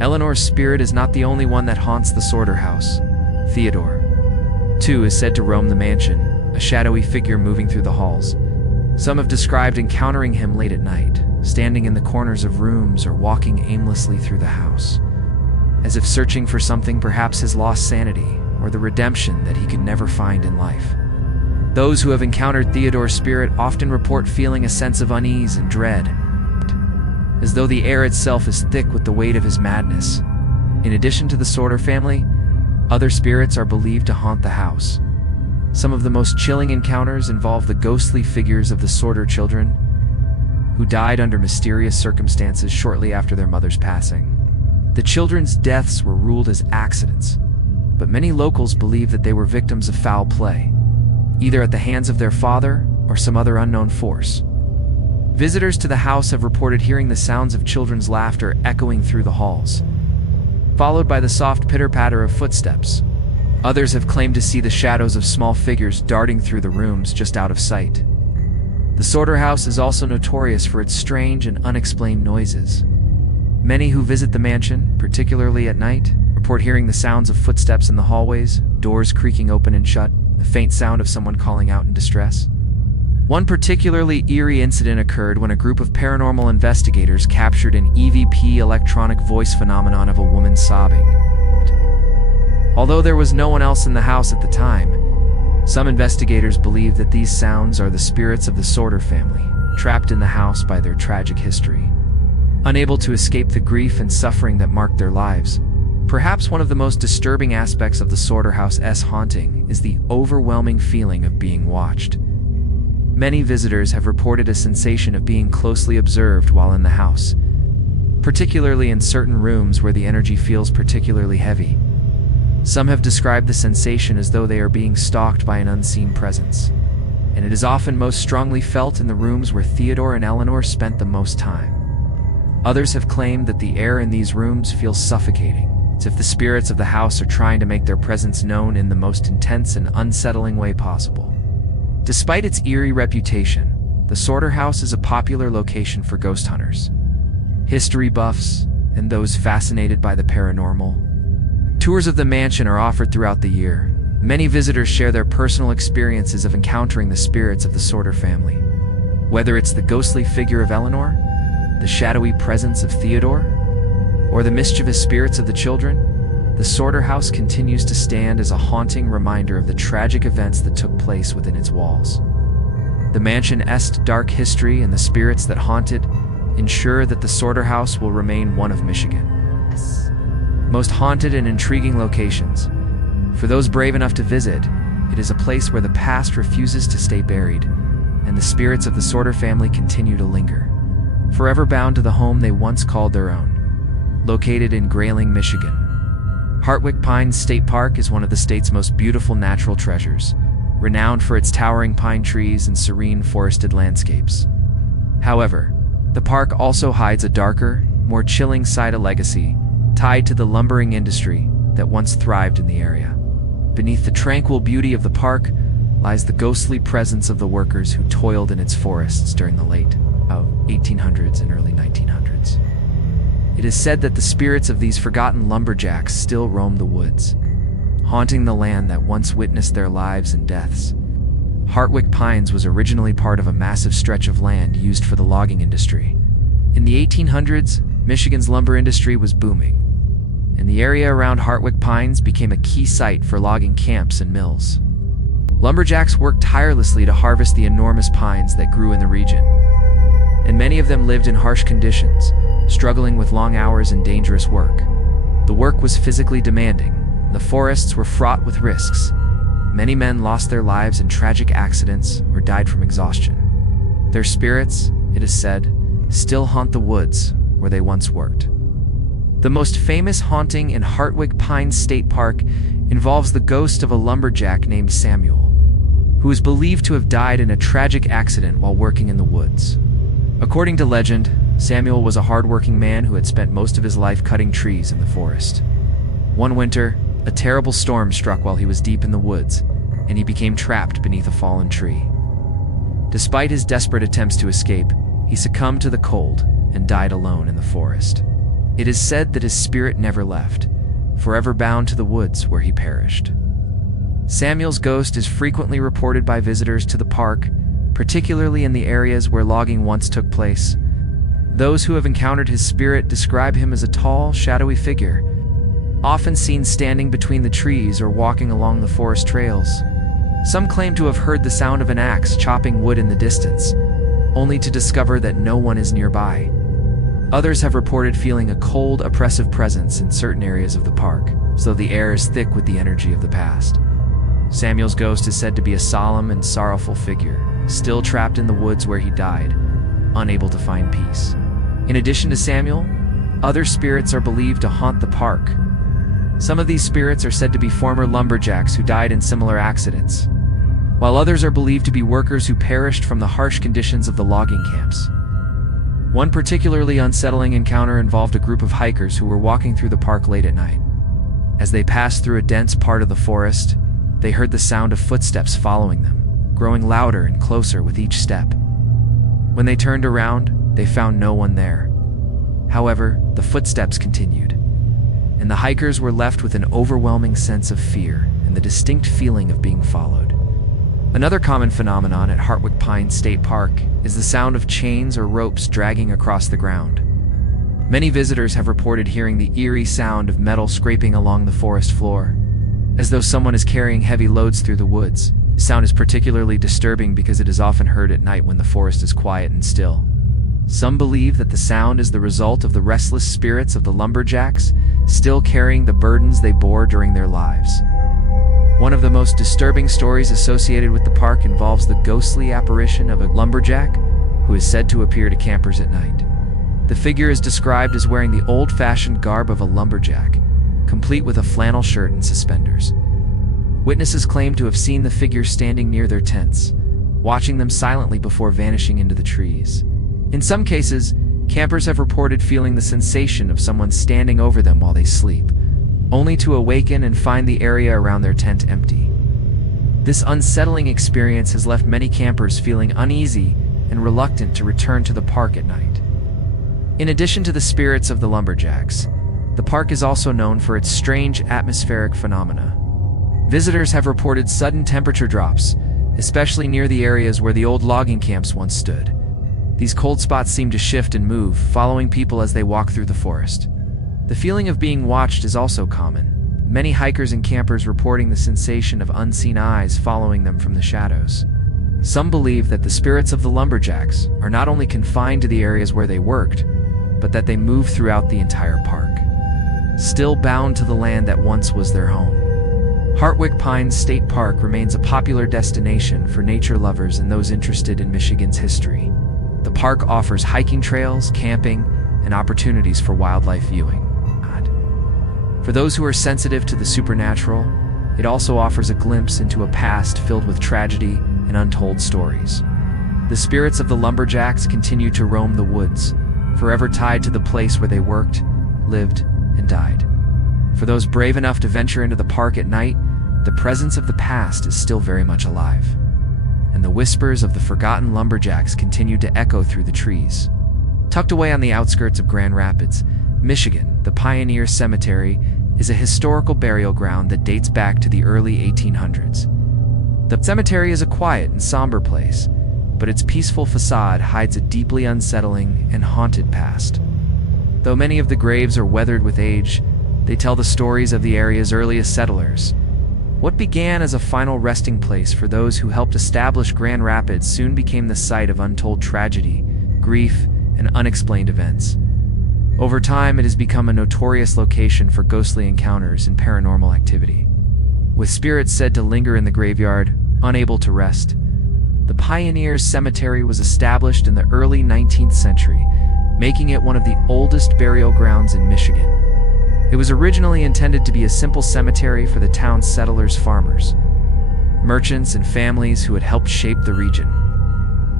Eleanor's spirit is not the only one that haunts the Sorter house. Theodore, too, is said to roam the mansion, a shadowy figure moving through the halls. Some have described encountering him late at night, standing in the corners of rooms or walking aimlessly through the house, as if searching for something, perhaps his lost sanity or the redemption that he could never find in life. Those who have encountered Theodore's spirit often report feeling a sense of unease and dread, as though the air itself is thick with the weight of his madness. In addition to the Sorter family, other spirits are believed to haunt the house. Some of the most chilling encounters involve the ghostly figures of the Sorter children, who died under mysterious circumstances shortly after their mother's passing. The children's deaths were ruled as accidents, but many locals believe that they were victims of foul play, either at the hands of their father or some other unknown force. Visitors to the house have reported hearing the sounds of children's laughter echoing through the halls, followed by the soft pitter-patter of footsteps. Others have claimed to see the shadows of small figures darting through the rooms just out of sight. The Sorter house is also notorious for its strange and unexplained noises. Many who visit the mansion, particularly at night, report hearing the sounds of footsteps in the hallways, doors creaking open and shut, the faint sound of someone calling out in distress. One particularly eerie incident occurred when a group of paranormal investigators captured an EVP electronic voice phenomenon of a woman sobbing. Although there was no one else in the house at the time, some investigators believe that these sounds are the spirits of the Sorter family, trapped in the house by their tragic history, unable to escape the grief and suffering that marked their lives. Perhaps one of the most disturbing aspects of the Sorter house's haunting is the overwhelming feeling of being watched. Many visitors have reported a sensation of being closely observed while in the house, particularly in certain rooms where the energy feels particularly heavy. Some have described the sensation as though they are being stalked by an unseen presence, and it is often most strongly felt in the rooms where Theodore and Eleanor spent the most time. Others have claimed that the air in these rooms feels suffocating, as if the spirits of the house are trying to make their presence known in the most intense and unsettling way possible. Despite its eerie reputation, the Sorter house is a popular location for ghost hunters, history buffs, and those fascinated by the paranormal. Tours of the mansion are offered throughout the year. Many visitors share their personal experiences of encountering the spirits of the Sorter family. Whether it's the ghostly figure of Eleanor, the shadowy presence of Theodore, or the mischievous spirits of the children, the Sorter house continues to stand as a haunting reminder of the tragic events that took place within its walls. The mansion's dark history and the spirits that haunt it ensure that the Sorter house will remain one of Michigan's most haunted and intriguing locations. For those brave enough to visit, it is a place where the past refuses to stay buried, and the spirits of the Sorter family continue to linger, forever bound to the home they once called their own. Located in Grayling, Michigan, Hartwick Pines State Park is one of the state's most beautiful natural treasures, renowned for its towering pine trees and serene forested landscapes. However, the park also hides a darker, more chilling side of legacy, tied to the lumbering industry that once thrived in the area. Beneath the tranquil beauty of the park lies the ghostly presence of the workers who toiled in its forests during the late 1800s and early 1900s. It is said that the spirits of these forgotten lumberjacks still roam the woods, haunting the land that once witnessed their lives and deaths. Hartwick Pines was originally part of a massive stretch of land used for the logging industry. In the 1800s, Michigan's lumber industry was booming, and the area around Hartwick Pines became a key site for logging camps and mills. Lumberjacks worked tirelessly to harvest the enormous pines that grew in the region, and many of them lived in harsh conditions, struggling with long hours and dangerous work. The work was physically demanding. The forests were fraught with risks. Many men lost their lives in tragic accidents or died from exhaustion. Their spirits, it is said, still haunt the woods where they once worked. The most famous haunting in Hartwick Pines State Park involves the ghost of a lumberjack named Samuel, who is believed to have died in a tragic accident while working in the woods. According to legend, Samuel was a hard-working man who had spent most of his life cutting trees in the forest. One winter, a terrible storm struck while he was deep in the woods, and he became trapped beneath a fallen tree. Despite his desperate attempts to escape, he succumbed to the cold and died alone in the forest. It is said that his spirit never left, forever bound to the woods where he perished. Samuel's ghost is frequently reported by visitors to the park, particularly in the areas where logging once took place. Those who have encountered his spirit describe him as a tall, shadowy figure, often seen standing between the trees or walking along the forest trails. Some claim to have heard the sound of an axe chopping wood in the distance, only to discover that no one is nearby. Others have reported feeling a cold, oppressive presence in certain areas of the park, so the air is thick with the energy of the past. Samuel's ghost is said to be a solemn and sorrowful figure, still trapped in the woods where he died, unable to find peace. In addition to Samuel, other spirits are believed to haunt the park. Some of these spirits are said to be former lumberjacks who died in similar accidents, while others are believed to be workers who perished from the harsh conditions of the logging camps. One particularly unsettling encounter involved a group of hikers who were walking through the park late at night. As they passed through a dense part of the forest, they heard the sound of footsteps following them, growing louder and closer with each step. When they turned around, they found no one there. However, the footsteps continued, and the hikers were left with an overwhelming sense of fear and the distinct feeling of being followed. Another common phenomenon at Hartwick Pines State Park is the sound of chains or ropes dragging across the ground. Many visitors have reported hearing the eerie sound of metal scraping along the forest floor, as though someone is carrying heavy loads through the woods. The sound is particularly disturbing because it is often heard at night when the forest is quiet and still. Some believe that the sound is the result of the restless spirits of the lumberjacks, still carrying the burdens they bore during their lives. One of the most disturbing stories associated with the park involves the ghostly apparition of a lumberjack who is said to appear to campers at night. The figure is described as wearing the old-fashioned garb of a lumberjack, complete with a flannel shirt and suspenders. Witnesses claim to have seen the figure standing near their tents, watching them silently before vanishing into the trees. In some cases, campers have reported feeling the sensation of someone standing over them while they sleep, only to awaken and find the area around their tent empty. This unsettling experience has left many campers feeling uneasy and reluctant to return to the park at night. In addition to the spirits of the lumberjacks, the park is also known for its strange atmospheric phenomena. Visitors have reported sudden temperature drops, especially near the areas where the old logging camps once stood. These cold spots seem to shift and move, following people as they walk through the forest. The feeling of being watched is also common, many hikers and campers reporting the sensation of unseen eyes following them from the shadows. Some believe that the spirits of the lumberjacks are not only confined to the areas where they worked, but that they move throughout the entire park, still bound to the land that once was their home. Hartwick Pines State Park remains a popular destination for nature lovers and those interested in Michigan's history. The park offers hiking trails, camping, and opportunities for wildlife viewing. For those who are sensitive to the supernatural, it also offers a glimpse into a past filled with tragedy and untold stories. The spirits of the lumberjacks continue to roam the woods, forever tied to the place where they worked, lived, and died. For those brave enough to venture into the park at night, the presence of the past is still very much alive, and the whispers of the forgotten lumberjacks continue to echo through the trees. Tucked away on the outskirts of Grand Rapids, Michigan, the Pioneer Cemetery is a historical burial ground that dates back to the early 1800s. The cemetery is a quiet and somber place, but its peaceful facade hides a deeply unsettling and haunted past. Though many of the graves are weathered with age, they tell the stories of the area's earliest settlers. What began as a final resting place for those who helped establish Grand Rapids soon became the site of untold tragedy, grief, and unexplained events. Over time, it has become a notorious location for ghostly encounters and paranormal activity. With spirits said to linger in the graveyard, unable to rest, the Pioneers Cemetery was established in the early 19th century, making it one of the oldest burial grounds in Michigan. It was originally intended to be a simple cemetery for the town's settlers, farmers, merchants, and families who had helped shape the region.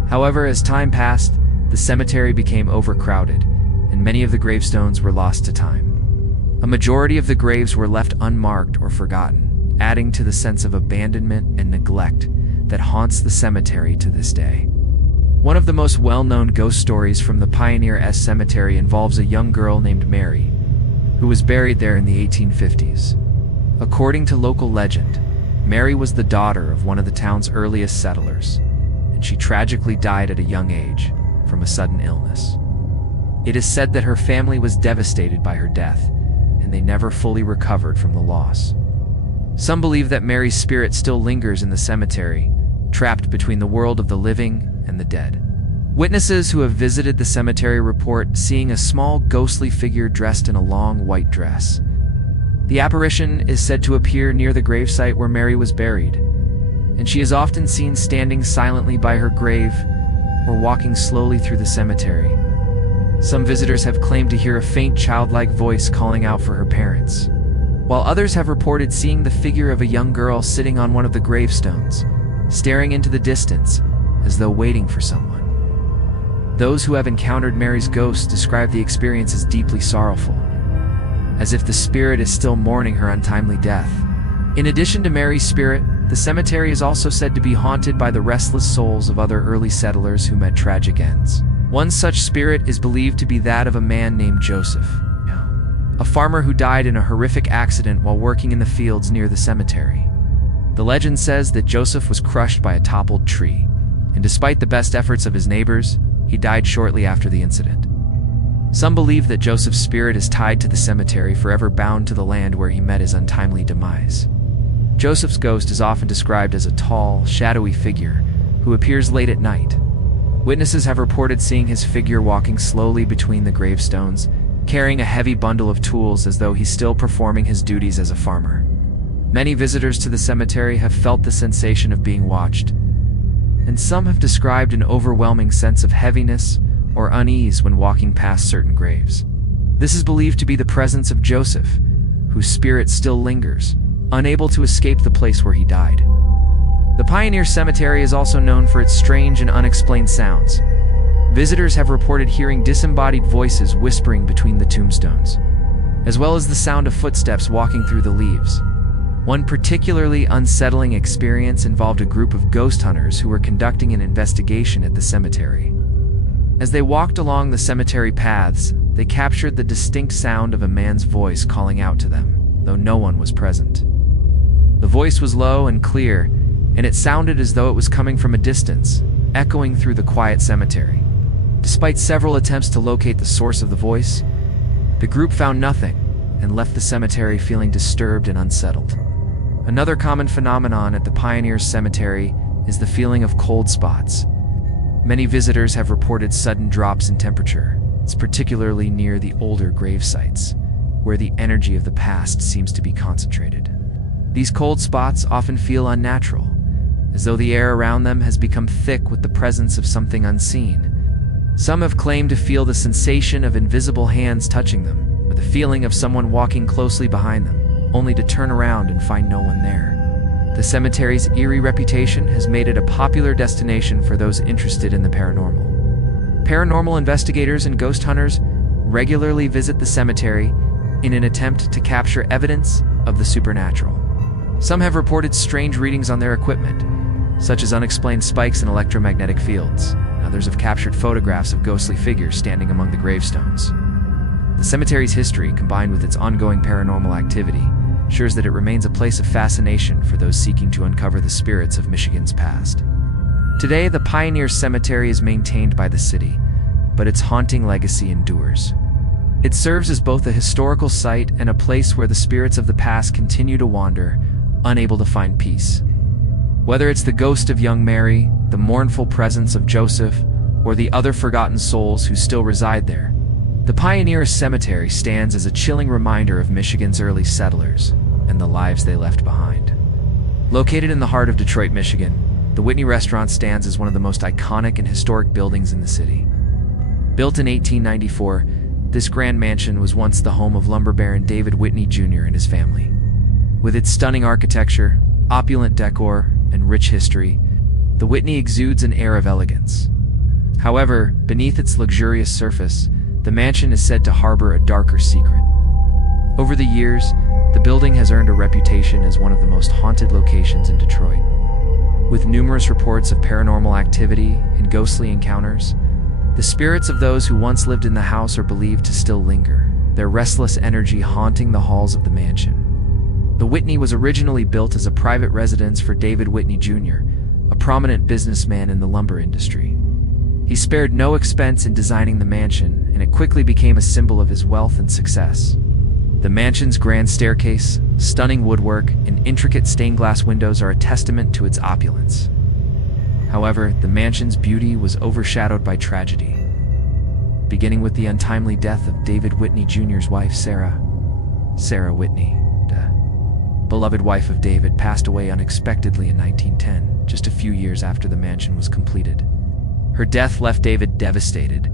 However, as time passed, the cemetery became overcrowded, and many of the gravestones were lost to time. A majority of the graves were left unmarked or forgotten, adding to the sense of abandonment and neglect that haunts the cemetery to this day. One of the most well-known ghost stories from the Pioneer Cemetery involves a young girl named Mary, who was buried there in the 1850s. According to local legend, Mary was the daughter of one of the town's earliest settlers, and she tragically died at a young age from a sudden illness. It is said that her family was devastated by her death, and they never fully recovered from the loss. Some believe that Mary's spirit still lingers in the cemetery, trapped between the world of the living and the dead. Witnesses who have visited the cemetery report seeing a small ghostly figure dressed in a long white dress. The apparition is said to appear near the gravesite where Mary was buried, and she is often seen standing silently by her grave or walking slowly through the cemetery. Some visitors have claimed to hear a faint childlike voice calling out for her parents, while others have reported seeing the figure of a young girl sitting on one of the gravestones, staring into the distance as though waiting for someone. Those who have encountered Mary's ghost describe the experience as deeply sorrowful, as if the spirit is still mourning her untimely death. In addition to Mary's spirit, the cemetery is also said to be haunted by the restless souls of other early settlers who met tragic ends. One such spirit is believed to be that of a man named Joseph, a farmer who died in a horrific accident while working in the fields near the cemetery. The legend says that Joseph was crushed by a toppled tree, and despite the best efforts of his neighbors, he died shortly after the incident. Some believe that Joseph's spirit is tied to the cemetery, forever bound to the land where he met his untimely demise. Joseph's ghost is often described as a tall, shadowy figure who appears late at night. Witnesses have reported seeing his figure walking slowly between the gravestones, carrying a heavy bundle of tools as though he's still performing his duties as a farmer. Many visitors to the cemetery have felt the sensation of being watched, and some have described an overwhelming sense of heaviness or unease when walking past certain graves. This is believed to be the presence of Joseph, whose spirit still lingers, unable to escape the place where he died. The Pioneer Cemetery is also known for its strange and unexplained sounds. Visitors have reported hearing disembodied voices whispering between the tombstones, as well as the sound of footsteps walking through the leaves. One particularly unsettling experience involved a group of ghost hunters who were conducting an investigation at the cemetery. As they walked along the cemetery paths, they captured the distinct sound of a man's voice calling out to them, though no one was present. The voice was low and clear, and it sounded as though it was coming from a distance, echoing through the quiet cemetery. Despite several attempts to locate the source of the voice, the group found nothing and left the cemetery feeling disturbed and unsettled. Another common phenomenon at the Pioneers Cemetery is the feeling of cold spots. Many visitors have reported sudden drops in temperature. It's particularly near the older grave sites, where the energy of the past seems to be concentrated. These cold spots often feel unnatural, as though the air around them has become thick with the presence of something unseen. Some have claimed to feel the sensation of invisible hands touching them, or the feeling of someone walking closely behind them, only to turn around and find no one there. The cemetery's eerie reputation has made it a popular destination for those interested in the paranormal. Paranormal investigators and ghost hunters regularly visit the cemetery in an attempt to capture evidence of the supernatural. Some have reported strange readings on their equipment, such as unexplained spikes in electromagnetic fields. Others have captured photographs of ghostly figures standing among the gravestones. The cemetery's history, combined with its ongoing paranormal activity, ensures that it remains a place of fascination for those seeking to uncover the spirits of Michigan's past. Today, the Pioneer Cemetery is maintained by the city, but its haunting legacy endures. It serves as both a historical site and a place where the spirits of the past continue to wander, unable to find peace. Whether it's the ghost of young Mary, the mournful presence of Joseph, or the other forgotten souls who still reside there, the Pioneer Cemetery stands as a chilling reminder of Michigan's early settlers and the lives they left behind. Located in the heart of Detroit, Michigan, the Whitney Restaurant stands as one of the most iconic and historic buildings in the city. Built in 1894, This grand mansion was once the home of lumber baron David Whitney Jr. and his family. With its stunning architecture, opulent decor, and rich history, the Whitney exudes an air of elegance. However, beneath its luxurious surface, the mansion is said to harbor a darker secret. Over the years, the building has earned a reputation as one of the most haunted locations in Detroit. With numerous reports of paranormal activity and ghostly encounters, the spirits of those who once lived in the house are believed to still linger, their restless energy haunting the halls of the mansion. The Whitney was originally built as a private residence for David Whitney Jr., a prominent businessman in the lumber industry. He spared no expense in designing the mansion, and it quickly became a symbol of his wealth and success. The mansion's grand staircase, stunning woodwork, and intricate stained glass windows are a testament to its opulence. However, the mansion's beauty was overshadowed by tragedy, beginning with the untimely death of David Whitney Jr.'s wife, Sarah. Sarah Whitney, the beloved wife of David, passed away unexpectedly in 1910, just a few years after the mansion was completed. Her death left David devastated,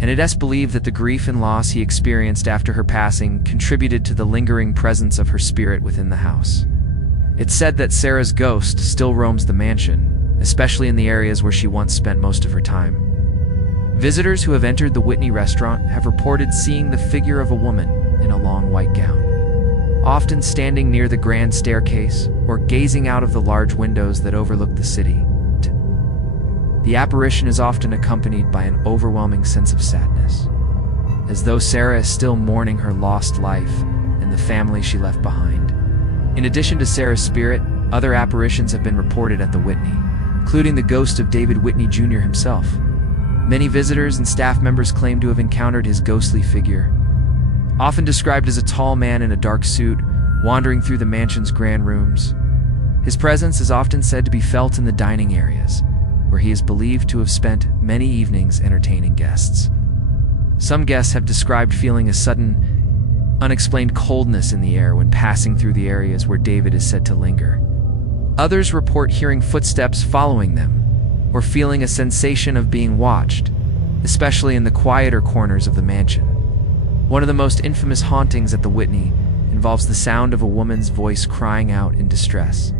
and it is believed that the grief and loss he experienced after her passing contributed to the lingering presence of her spirit within the house. It's said that Sarah's ghost still roams the mansion, especially in the areas where she once spent most of her time. Visitors who have entered the Whitney restaurant have reported seeing the figure of a woman in a long white gown, often standing near the grand staircase or gazing out of the large windows that overlook the city. The apparition is often accompanied by an overwhelming sense of sadness, as though Sarah is still mourning her lost life and the family she left behind. In addition to Sarah's spirit, other apparitions have been reported at the Whitney, including the ghost of David Whitney Jr. himself. Many visitors and staff members claim to have encountered his ghostly figure, often described as a tall man in a dark suit, wandering through the mansion's grand rooms. His presence is often said to be felt in the dining areas, where he is believed to have spent many evenings entertaining guests. Some guests have described feeling a sudden, unexplained coldness in the air when passing through the areas where David is said to linger. Others report hearing footsteps following them, or feeling a sensation of being watched, especially in the quieter corners of the mansion. One of the most infamous hauntings at the Whitney involves the sound of a woman's voice crying out in distress.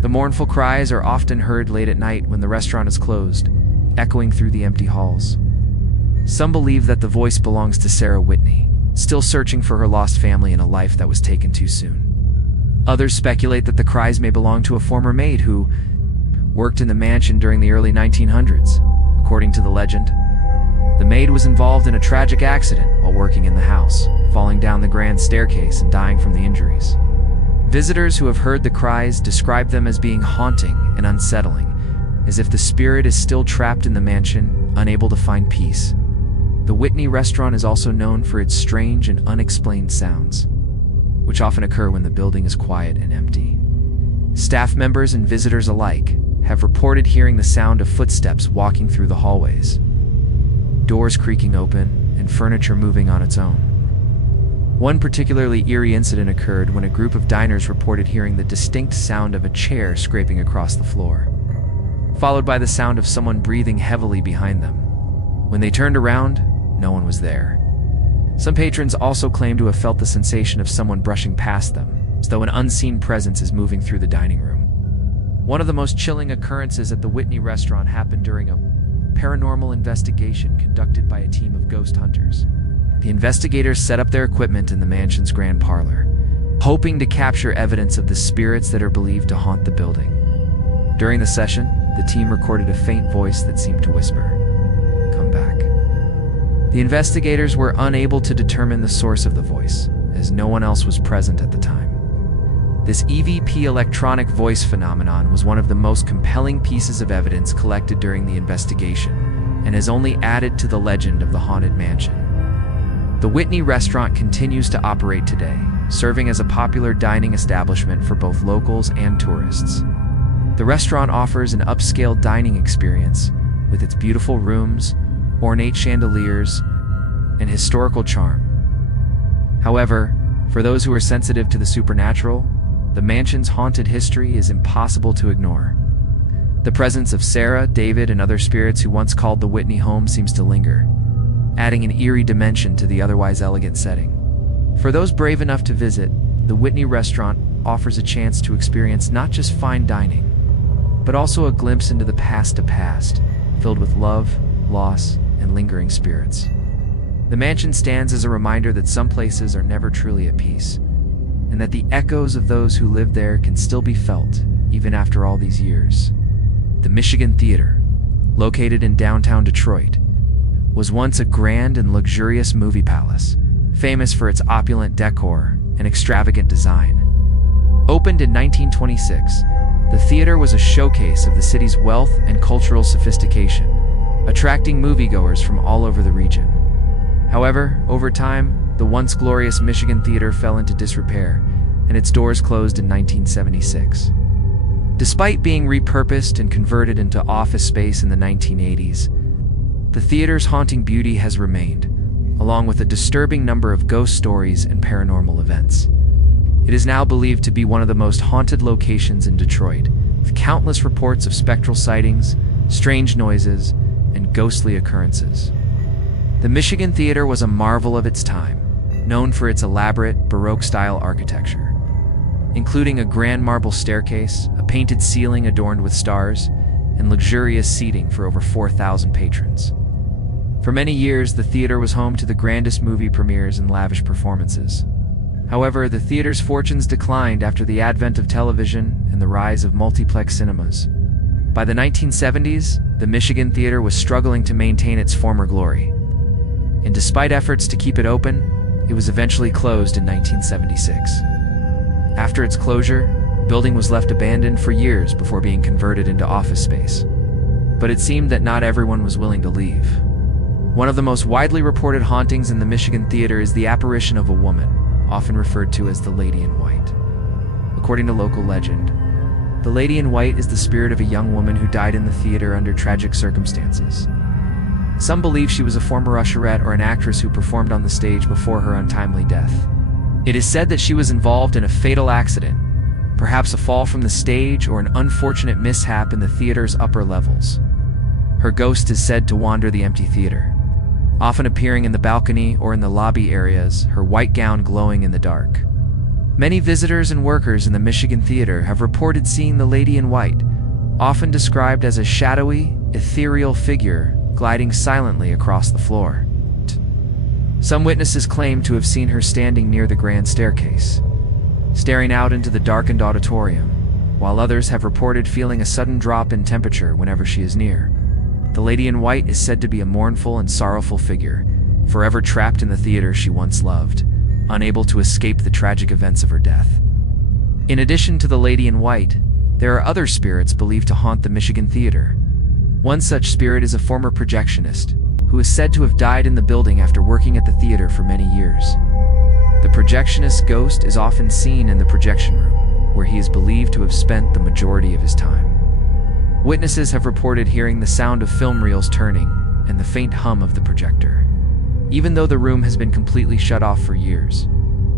The mournful cries are often heard late at night when the restaurant is closed, echoing through the empty halls. Some believe that the voice belongs to Sarah Whitney, still searching for her lost family in a life that was taken too soon. Others speculate that the cries may belong to a former maid who worked in the mansion during the early 1900s. According to the legend, the maid was involved in a tragic accident while working in the house, falling down the grand staircase and dying from the injuries. Visitors who have heard the cries describe them as being haunting and unsettling, as if the spirit is still trapped in the mansion, unable to find peace. The Whitney restaurant is also known for its strange and unexplained sounds, which often occur when the building is quiet and empty. Staff members and visitors alike have reported hearing the sound of footsteps walking through the hallways, doors creaking open, and furniture moving on its own. One particularly eerie incident occurred when a group of diners reported hearing the distinct sound of a chair scraping across the floor, followed by the sound of someone breathing heavily behind them. When they turned around, no one was there. Some patrons also claim to have felt the sensation of someone brushing past them, as though an unseen presence is moving through the dining room. One of the most chilling occurrences at the Whitney restaurant happened during a paranormal investigation conducted by a team of ghost hunters. The investigators set up their equipment in the mansion's grand parlor, hoping to capture evidence of the spirits that are believed to haunt the building. During the session, the team recorded a faint voice that seemed to whisper, "Come back." The investigators were unable to determine the source of the voice, as no one else was present at the time. This EVP electronic voice phenomenon was one of the most compelling pieces of evidence collected during the investigation, and has only added to the legend of the haunted mansion. The Whitney restaurant continues to operate today, serving as a popular dining establishment for both locals and tourists. The restaurant offers an upscale dining experience with its beautiful rooms, ornate chandeliers, and historical charm. However, for those who are sensitive to the supernatural, the mansion's haunted history is impossible to ignore. The presence of Sarah, David, and other spirits who once called the Whitney home seems to linger, adding an eerie dimension to the otherwise elegant setting. For those brave enough to visit, the Whitney restaurant offers a chance to experience not just fine dining, but also a glimpse into the past, filled with love, loss, and lingering spirits. The mansion stands as a reminder that some places are never truly at peace, and that the echoes of those who live there can still be felt, even after all these years. The Michigan Theater, located in downtown Detroit, was once a grand and luxurious movie palace, famous for its opulent decor and extravagant design. Opened in 1926, the theater was a showcase of the city's wealth and cultural sophistication, attracting moviegoers from all over the region. However, over time, the once glorious Michigan Theater fell into disrepair, and its doors closed in 1976. Despite being repurposed and converted into office space in the 1980s, the theater's haunting beauty has remained, along with a disturbing number of ghost stories and paranormal events. It is now believed to be one of the most haunted locations in Detroit, with countless reports of spectral sightings, strange noises, and ghostly occurrences. The Michigan Theater was a marvel of its time, known for its elaborate, Baroque-style architecture, including a grand marble staircase, a painted ceiling adorned with stars, and luxurious seating for over 4,000 patrons. For many years, the theater was home to the grandest movie premieres and lavish performances. However, the theater's fortunes declined after the advent of television and the rise of multiplex cinemas. By the 1970s, the Michigan Theater was struggling to maintain its former glory. And despite efforts to keep it open, it was eventually closed in 1976. After its closure, the building was left abandoned for years before being converted into office space. But it seemed that not everyone was willing to leave. One of the most widely reported hauntings in the Michigan Theater is the apparition of a woman, often referred to as the Lady in White. According to local legend, the Lady in White is the spirit of a young woman who died in the theater under tragic circumstances. Some believe she was a former usherette or an actress who performed on the stage before her untimely death. It is said that she was involved in a fatal accident, perhaps a fall from the stage or an unfortunate mishap in the theater's upper levels. Her ghost is said to wander the empty theater, often appearing in the balcony or in the lobby areas, her white gown glowing in the dark. Many visitors and workers in the Michigan Theater have reported seeing the Lady in White, often described as a shadowy, ethereal figure gliding silently across the floor. Some witnesses claim to have seen her standing near the grand staircase, staring out into the darkened auditorium, while others have reported feeling a sudden drop in temperature whenever she is near. The Lady in White is said to be a mournful and sorrowful figure, forever trapped in the theater she once loved, unable to escape the tragic events of her death. In addition to the Lady in White, there are other spirits believed to haunt the Michigan Theater. One such spirit is a former projectionist, who is said to have died in the building after working at the theater for many years. The projectionist's ghost is often seen in the projection room, where he is believed to have spent the majority of his time. Witnesses have reported hearing the sound of film reels turning and the faint hum of the projector, even though the room has been completely shut off for years.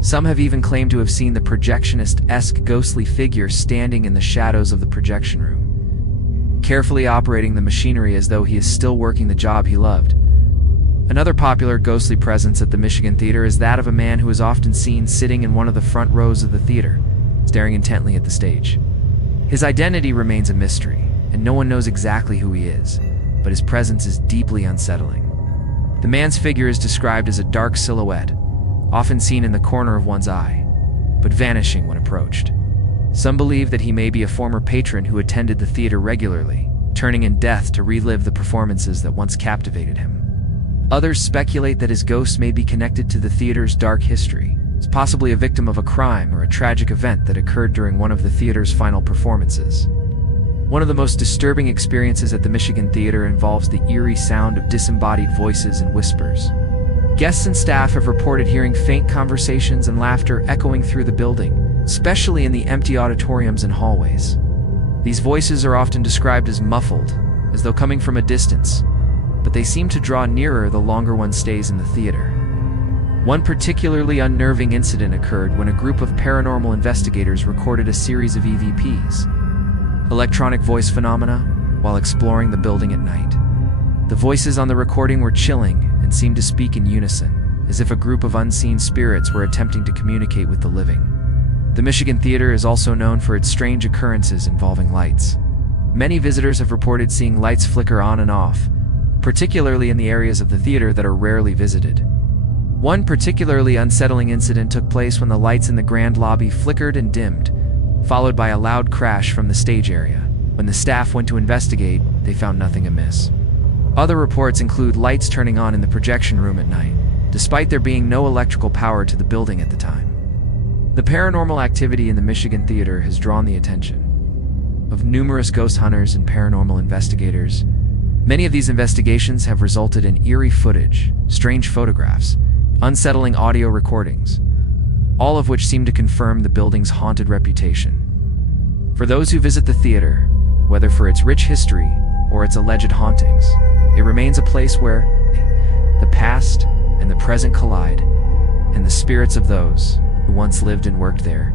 Some have even claimed to have seen the projectionist-esque ghostly figure standing in the shadows of the projection room, carefully operating the machinery as though he is still working the job he loved. Another popular ghostly presence at the Michigan Theater is that of a man who is often seen sitting in one of the front rows of the theater, staring intently at the stage. His identity remains a mystery, and no one knows exactly who he is, but his presence is deeply unsettling. The man's figure is described as a dark silhouette, often seen in the corner of one's eye, but vanishing when approached. Some believe that he may be a former patron who attended the theater regularly, turning in death to relive the performances that once captivated him. Others speculate that his ghost may be connected to the theater's dark history, as possibly a victim of a crime or a tragic event that occurred during one of the theater's final performances. One of the most disturbing experiences at the Michigan Theater involves the eerie sound of disembodied voices and whispers. Guests and staff have reported hearing faint conversations and laughter echoing through the building, especially in the empty auditoriums and hallways. These voices are often described as muffled, as though coming from a distance, but they seem to draw nearer the longer one stays in the theater. One particularly unnerving incident occurred when a group of paranormal investigators recorded a series of EVPs, electronic voice phenomena, while exploring the building at night. The voices on the recording were chilling and and seemed to speak in unison, as if a group of unseen spirits were attempting to communicate with the living. The Michigan Theater is also known for its strange occurrences involving lights. Many visitors have reported seeing lights flicker on and off, particularly in the areas of the theater that are rarely visited. One particularly unsettling incident took place when the lights in the grand lobby flickered and dimmed, followed by a loud crash from the stage area. When the staff went to investigate, they found nothing amiss. Other reports include lights turning on in the projection room at night, despite there being no electrical power to the building at the time. The paranormal activity in the Michigan Theater has drawn the attention of numerous ghost hunters and paranormal investigators. Many of these investigations have resulted in eerie footage, strange photographs, unsettling audio recordings, all of which seem to confirm the building's haunted reputation. For those who visit the theater, whether for its rich history or its alleged hauntings, it remains a place where the past and the present collide, and the spirits of those who once lived and worked there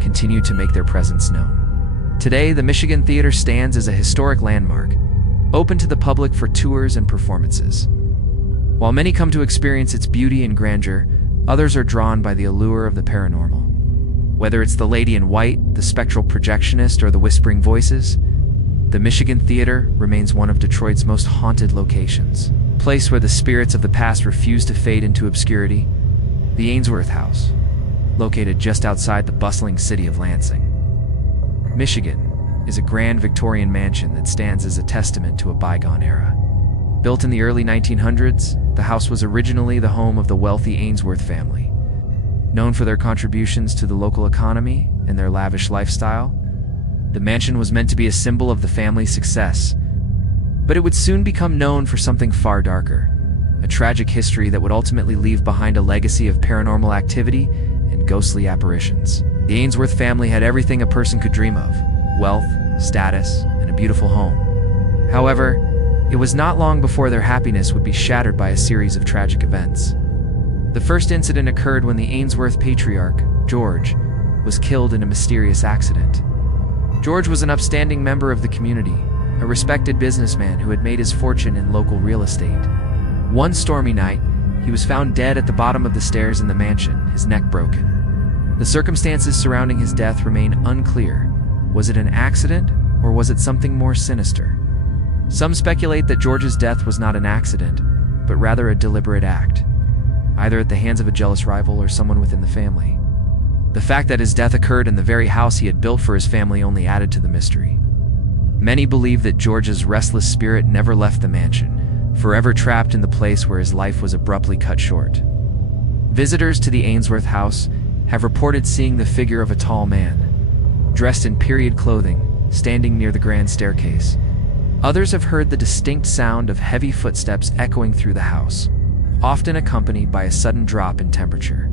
continue to make their presence known. Today, the Michigan Theater stands as a historic landmark, open to the public for tours and performances. While many come to experience its beauty and grandeur, others are drawn by the allure of the paranormal. Whether it's the lady in white, the spectral projectionist, or the whispering voices, the Michigan Theater remains one of Detroit's most haunted locations. A place where the spirits of the past refuse to fade into obscurity, the Ainsworth House, located just outside the bustling city of Lansing, Michigan, is a grand Victorian mansion that stands as a testament to a bygone era. Built in the early 1900s, the house was originally the home of the wealthy Ainsworth family. Known for their contributions to the local economy and their lavish lifestyle, the mansion was meant to be a symbol of the family's success, but it would soon become known for something far darker, a tragic history that would ultimately leave behind a legacy of paranormal activity and ghostly apparitions. The Ainsworth family had everything a person could dream of: wealth, status, and a beautiful home. However, it was not long before their happiness would be shattered by a series of tragic events. The first incident occurred when the Ainsworth patriarch, George, was killed in a mysterious accident. George was an upstanding member of the community, a respected businessman who had made his fortune in local real estate. One stormy night, he was found dead at the bottom of the stairs in the mansion, his neck broken. The circumstances surrounding his death remain unclear. Was it an accident, or was it something more sinister? Some speculate that George's death was not an accident, but rather a deliberate act, either at the hands of a jealous rival or someone within the family. The fact that his death occurred in the very house he had built for his family only added to the mystery. Many believe that George's restless spirit never left the mansion, forever trapped in the place where his life was abruptly cut short. Visitors to the Ainsworth house have reported seeing the figure of a tall man, dressed in period clothing, standing near the grand staircase. Others have heard the distinct sound of heavy footsteps echoing through the house, often accompanied by a sudden drop in temperature.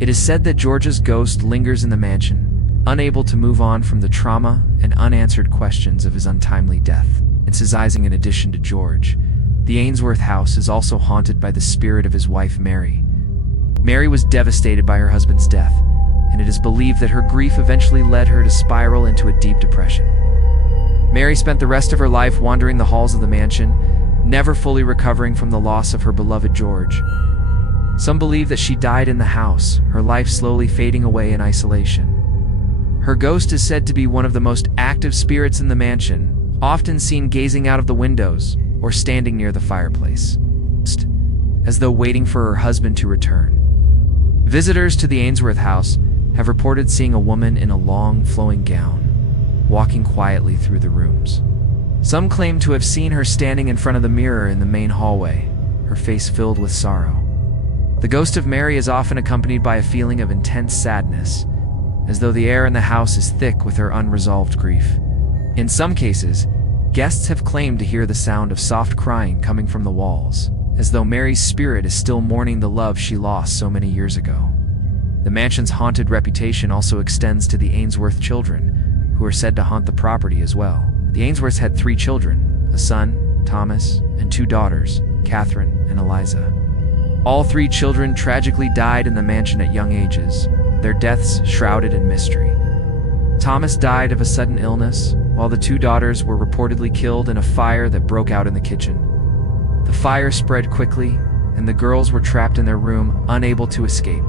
It is said that George's ghost lingers in the mansion, unable to move on from the trauma and unanswered questions of his untimely death. Emphasizing, in addition to George, the Ainsworth house is also haunted by the spirit of his wife, Mary. Mary was devastated by her husband's death, and it is believed that her grief eventually led her to spiral into a deep depression. Mary spent the rest of her life wandering the halls of the mansion, never fully recovering from the loss of her beloved George. Some believe that she died in the house, her life slowly fading away in isolation. Her ghost is said to be one of the most active spirits in the mansion, often seen gazing out of the windows or standing near the fireplace, as though waiting for her husband to return. Visitors to the Ainsworth house have reported seeing a woman in a long, flowing gown, walking quietly through the rooms. Some claim to have seen her standing in front of the mirror in the main hallway, her face filled with sorrow. The ghost of Mary is often accompanied by a feeling of intense sadness, as though the air in the house is thick with her unresolved grief. In some cases, guests have claimed to hear the sound of soft crying coming from the walls, as though Mary's spirit is still mourning the love she lost so many years ago. The mansion's haunted reputation also extends to the Ainsworth children, who are said to haunt the property as well. The Ainsworths had 3 children, a son, Thomas, and 2 daughters, Catherine and Eliza. All 3 children tragically died in the mansion at young ages, their deaths shrouded in mystery. Thomas died of a sudden illness, while the 2 daughters were reportedly killed in a fire that broke out in the kitchen. The fire spread quickly, and the girls were trapped in their room, unable to escape.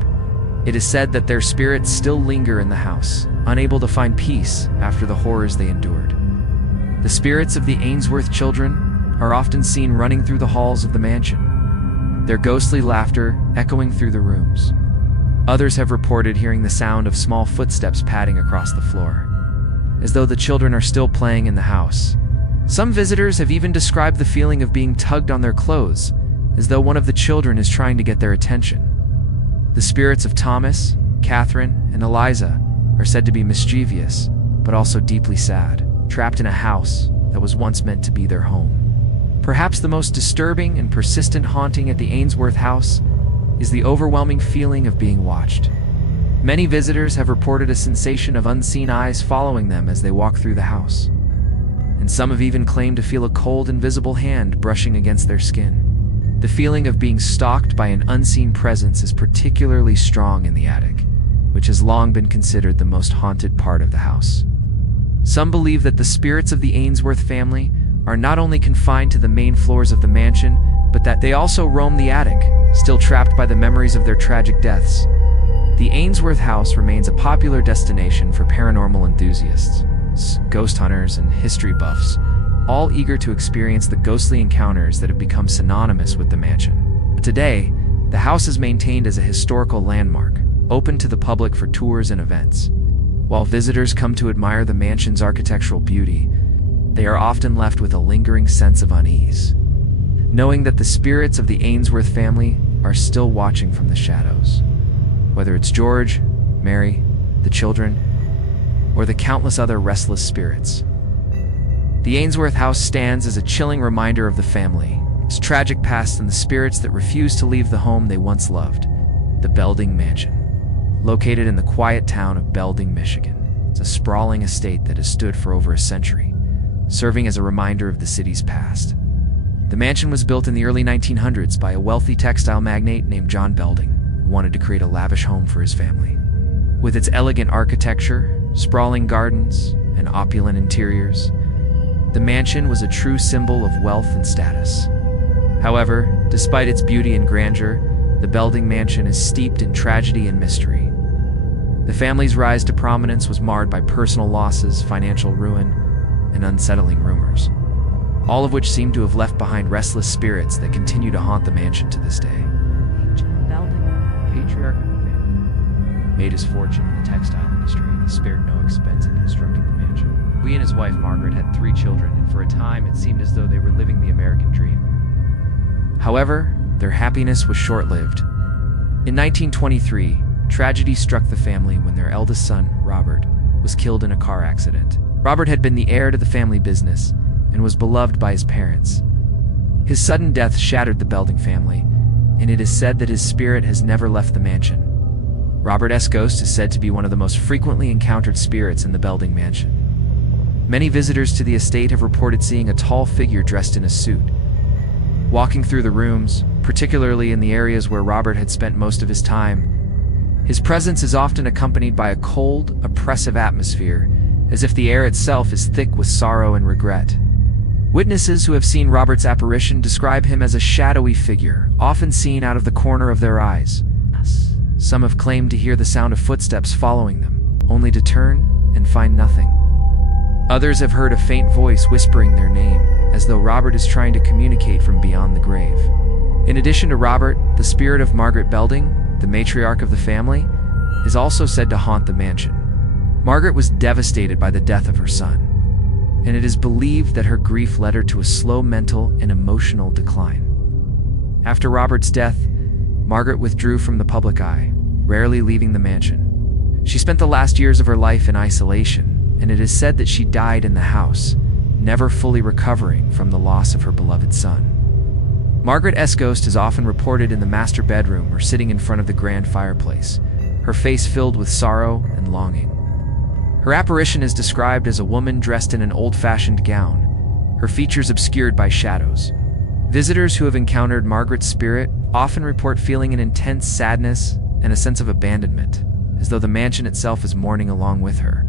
It is said that their spirits still linger in the house, unable to find peace after the horrors they endured. The spirits of the Ainsworth children are often seen running through the halls of the mansion, their ghostly laughter echoing through the rooms. Others have reported hearing the sound of small footsteps padding across the floor, as though the children are still playing in the house. Some visitors have even described the feeling of being tugged on their clothes, as though one of the children is trying to get their attention. The spirits of Thomas, Catherine, and Eliza are said to be mischievous, but also deeply sad, trapped in a house that was once meant to be their home. Perhaps the most disturbing and persistent haunting at the Ainsworth house is the overwhelming feeling of being watched. Many visitors have reported a sensation of unseen eyes following them as they walk through the house, and some have even claimed to feel a cold, invisible hand brushing against their skin. The feeling of being stalked by an unseen presence is particularly strong in the attic, which has long been considered the most haunted part of the house. Some believe that the spirits of the Ainsworth family are not only confined to the main floors of the mansion, but that they also roam the attic, still trapped by the memories of their tragic deaths. The Ainsworth house remains a popular destination for paranormal enthusiasts, ghost hunters, and history buffs, all eager to experience the ghostly encounters that have become synonymous with the mansion. Today, the house is maintained as a historical landmark, open to the public for tours and events. While visitors come to admire the mansion's architectural beauty, they are often left with a lingering sense of unease, knowing that the spirits of the Ainsworth family are still watching from the shadows. Whether it's George, Mary, the children, or the countless other restless spirits, the Ainsworth house stands as a chilling reminder of the family, its tragic past, and the spirits that refuse to leave the home they once loved. The Belding Mansion, located in the quiet town of Belding, Michigan, is a sprawling estate that has stood for over a century, serving as a reminder of the city's past. The mansion was built in the early 1900s by a wealthy textile magnate named John Belding, who wanted to create a lavish home for his family. With its elegant architecture, sprawling gardens, and opulent interiors, the mansion was a true symbol of wealth and status. However, despite its beauty and grandeur, the Belding Mansion is steeped in tragedy and mystery. The family's rise to prominence was marred by personal losses, financial ruin, and unsettling rumors, all of which seem to have left behind restless spirits that continue to haunt the mansion to this day. Belding, patriarch of the family, made his fortune in the textile industry, and he spared no expense in constructing the mansion. He and his wife Margaret had 3 children, and for a time it seemed as though they were living the American dream. However, their happiness was short-lived. In 1923, tragedy struck the family when their eldest son, Robert, was killed in a car accident. Robert had been the heir to the family business and was beloved by his parents. His sudden death shattered the Belding family, and it is said that his spirit has never left the mansion. Robert's ghost is said to be one of the most frequently encountered spirits in the Belding Mansion. Many visitors to the estate have reported seeing a tall figure dressed in a suit, walking through the rooms, particularly in the areas where Robert had spent most of his time. His presence is often accompanied by a cold, oppressive atmosphere, as if the air itself is thick with sorrow and regret. Witnesses who have seen Robert's apparition describe him as a shadowy figure, often seen out of the corner of their eyes. Some have claimed to hear the sound of footsteps following them, only to turn and find nothing. Others have heard a faint voice whispering their name, as though Robert is trying to communicate from beyond the grave. In addition to Robert, the spirit of Margaret Belding, the matriarch of the family, is also said to haunt the mansion. Margaret was devastated by the death of her son, and it is believed that her grief led her to a slow mental and emotional decline. After Robert's death, Margaret withdrew from the public eye, rarely leaving the mansion. She spent the last years of her life in isolation, and it is said that she died in the house, never fully recovering from the loss of her beloved son. Margaret's ghost is often reported in the master bedroom or sitting in front of the grand fireplace, her face filled with sorrow and longing. Her apparition is described as a woman dressed in an old-fashioned gown, her features obscured by shadows. Visitors who have encountered Margaret's spirit often report feeling an intense sadness and a sense of abandonment, as though the mansion itself is mourning along with her.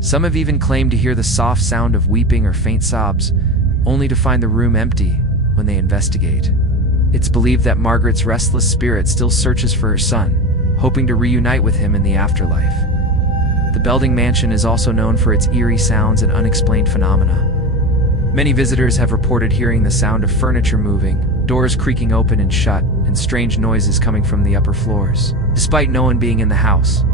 Some have even claimed to hear the soft sound of weeping or faint sobs, only to find the room empty when they investigate. It's believed that Margaret's restless spirit still searches for her son, hoping to reunite with him in the afterlife. The Belding Mansion is also known for its eerie sounds and unexplained phenomena. Many visitors have reported hearing the sound of furniture moving, doors creaking open and shut, and strange noises coming from the upper floors, despite no one being in the house.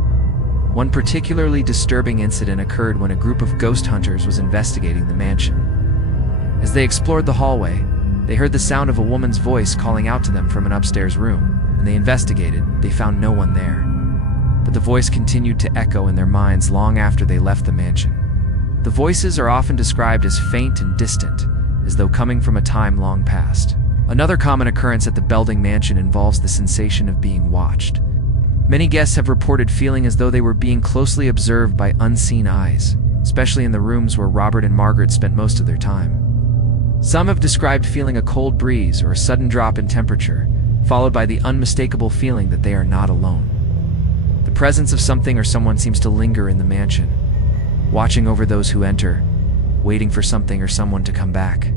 One particularly disturbing incident occurred when a group of ghost hunters was investigating the mansion. As they explored the hallway, they heard the sound of a woman's voice calling out to them from an upstairs room. When they investigated, they found no one there. But the voice continued to echo in their minds long after they left the mansion. The voices are often described as faint and distant, as though coming from a time long past. Another common occurrence at the Belding Mansion involves the sensation of being watched. Many guests have reported feeling as though they were being closely observed by unseen eyes, especially in the rooms where Robert and Margaret spent most of their time. Some have described feeling a cold breeze or a sudden drop in temperature, followed by the unmistakable feeling that they are not alone. The presence of something or someone seems to linger in the mansion, watching over those who enter, waiting for something or someone to come back.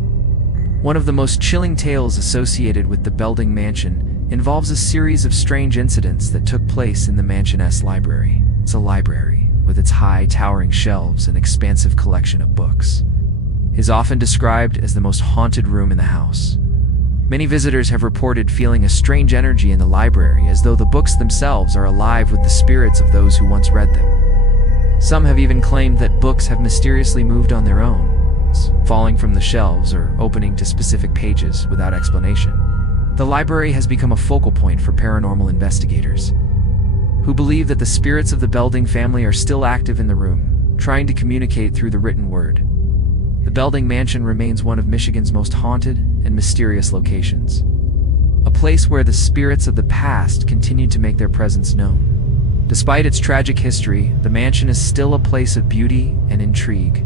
One of the most chilling tales associated with the Belding Mansion involves a series of strange incidents that took place in the mansion's library. It's a library, with its high, towering shelves and expansive collection of books, is often described as the most haunted room in the house. Many visitors have reported feeling a strange energy in the library, as though the books themselves are alive with the spirits of those who once read them. Some have even claimed that books have mysteriously moved on their own, falling from the shelves or opening to specific pages without explanation. The library has become a focal point for paranormal investigators, who believe that the spirits of the Belding family are still active in the room, trying to communicate through the written word. The Belding Mansion remains one of Michigan's most haunted and mysterious locations, a place where the spirits of the past continue to make their presence known. Despite its tragic history, the mansion is still a place of beauty and intrigue,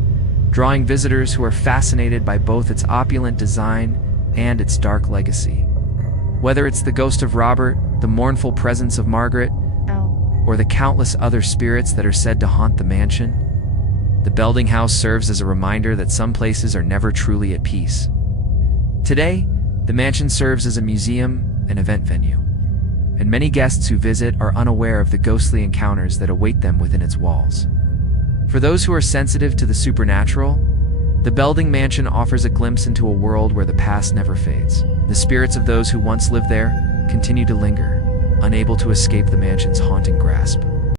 drawing visitors who are fascinated by both its opulent design and its dark legacy. Whether it's the ghost of Robert, the mournful presence of Margaret, or the countless other spirits that are said to haunt the mansion, the Belding House serves as a reminder that some places are never truly at peace. Today, the mansion serves as a museum and event venue, and many guests who visit are unaware of the ghostly encounters that await them within its walls. For those who are sensitive to the supernatural, the Belding Mansion offers a glimpse into a world where the past never fades. The spirits of those who once lived there continue to linger, unable to escape the mansion's haunting grasp.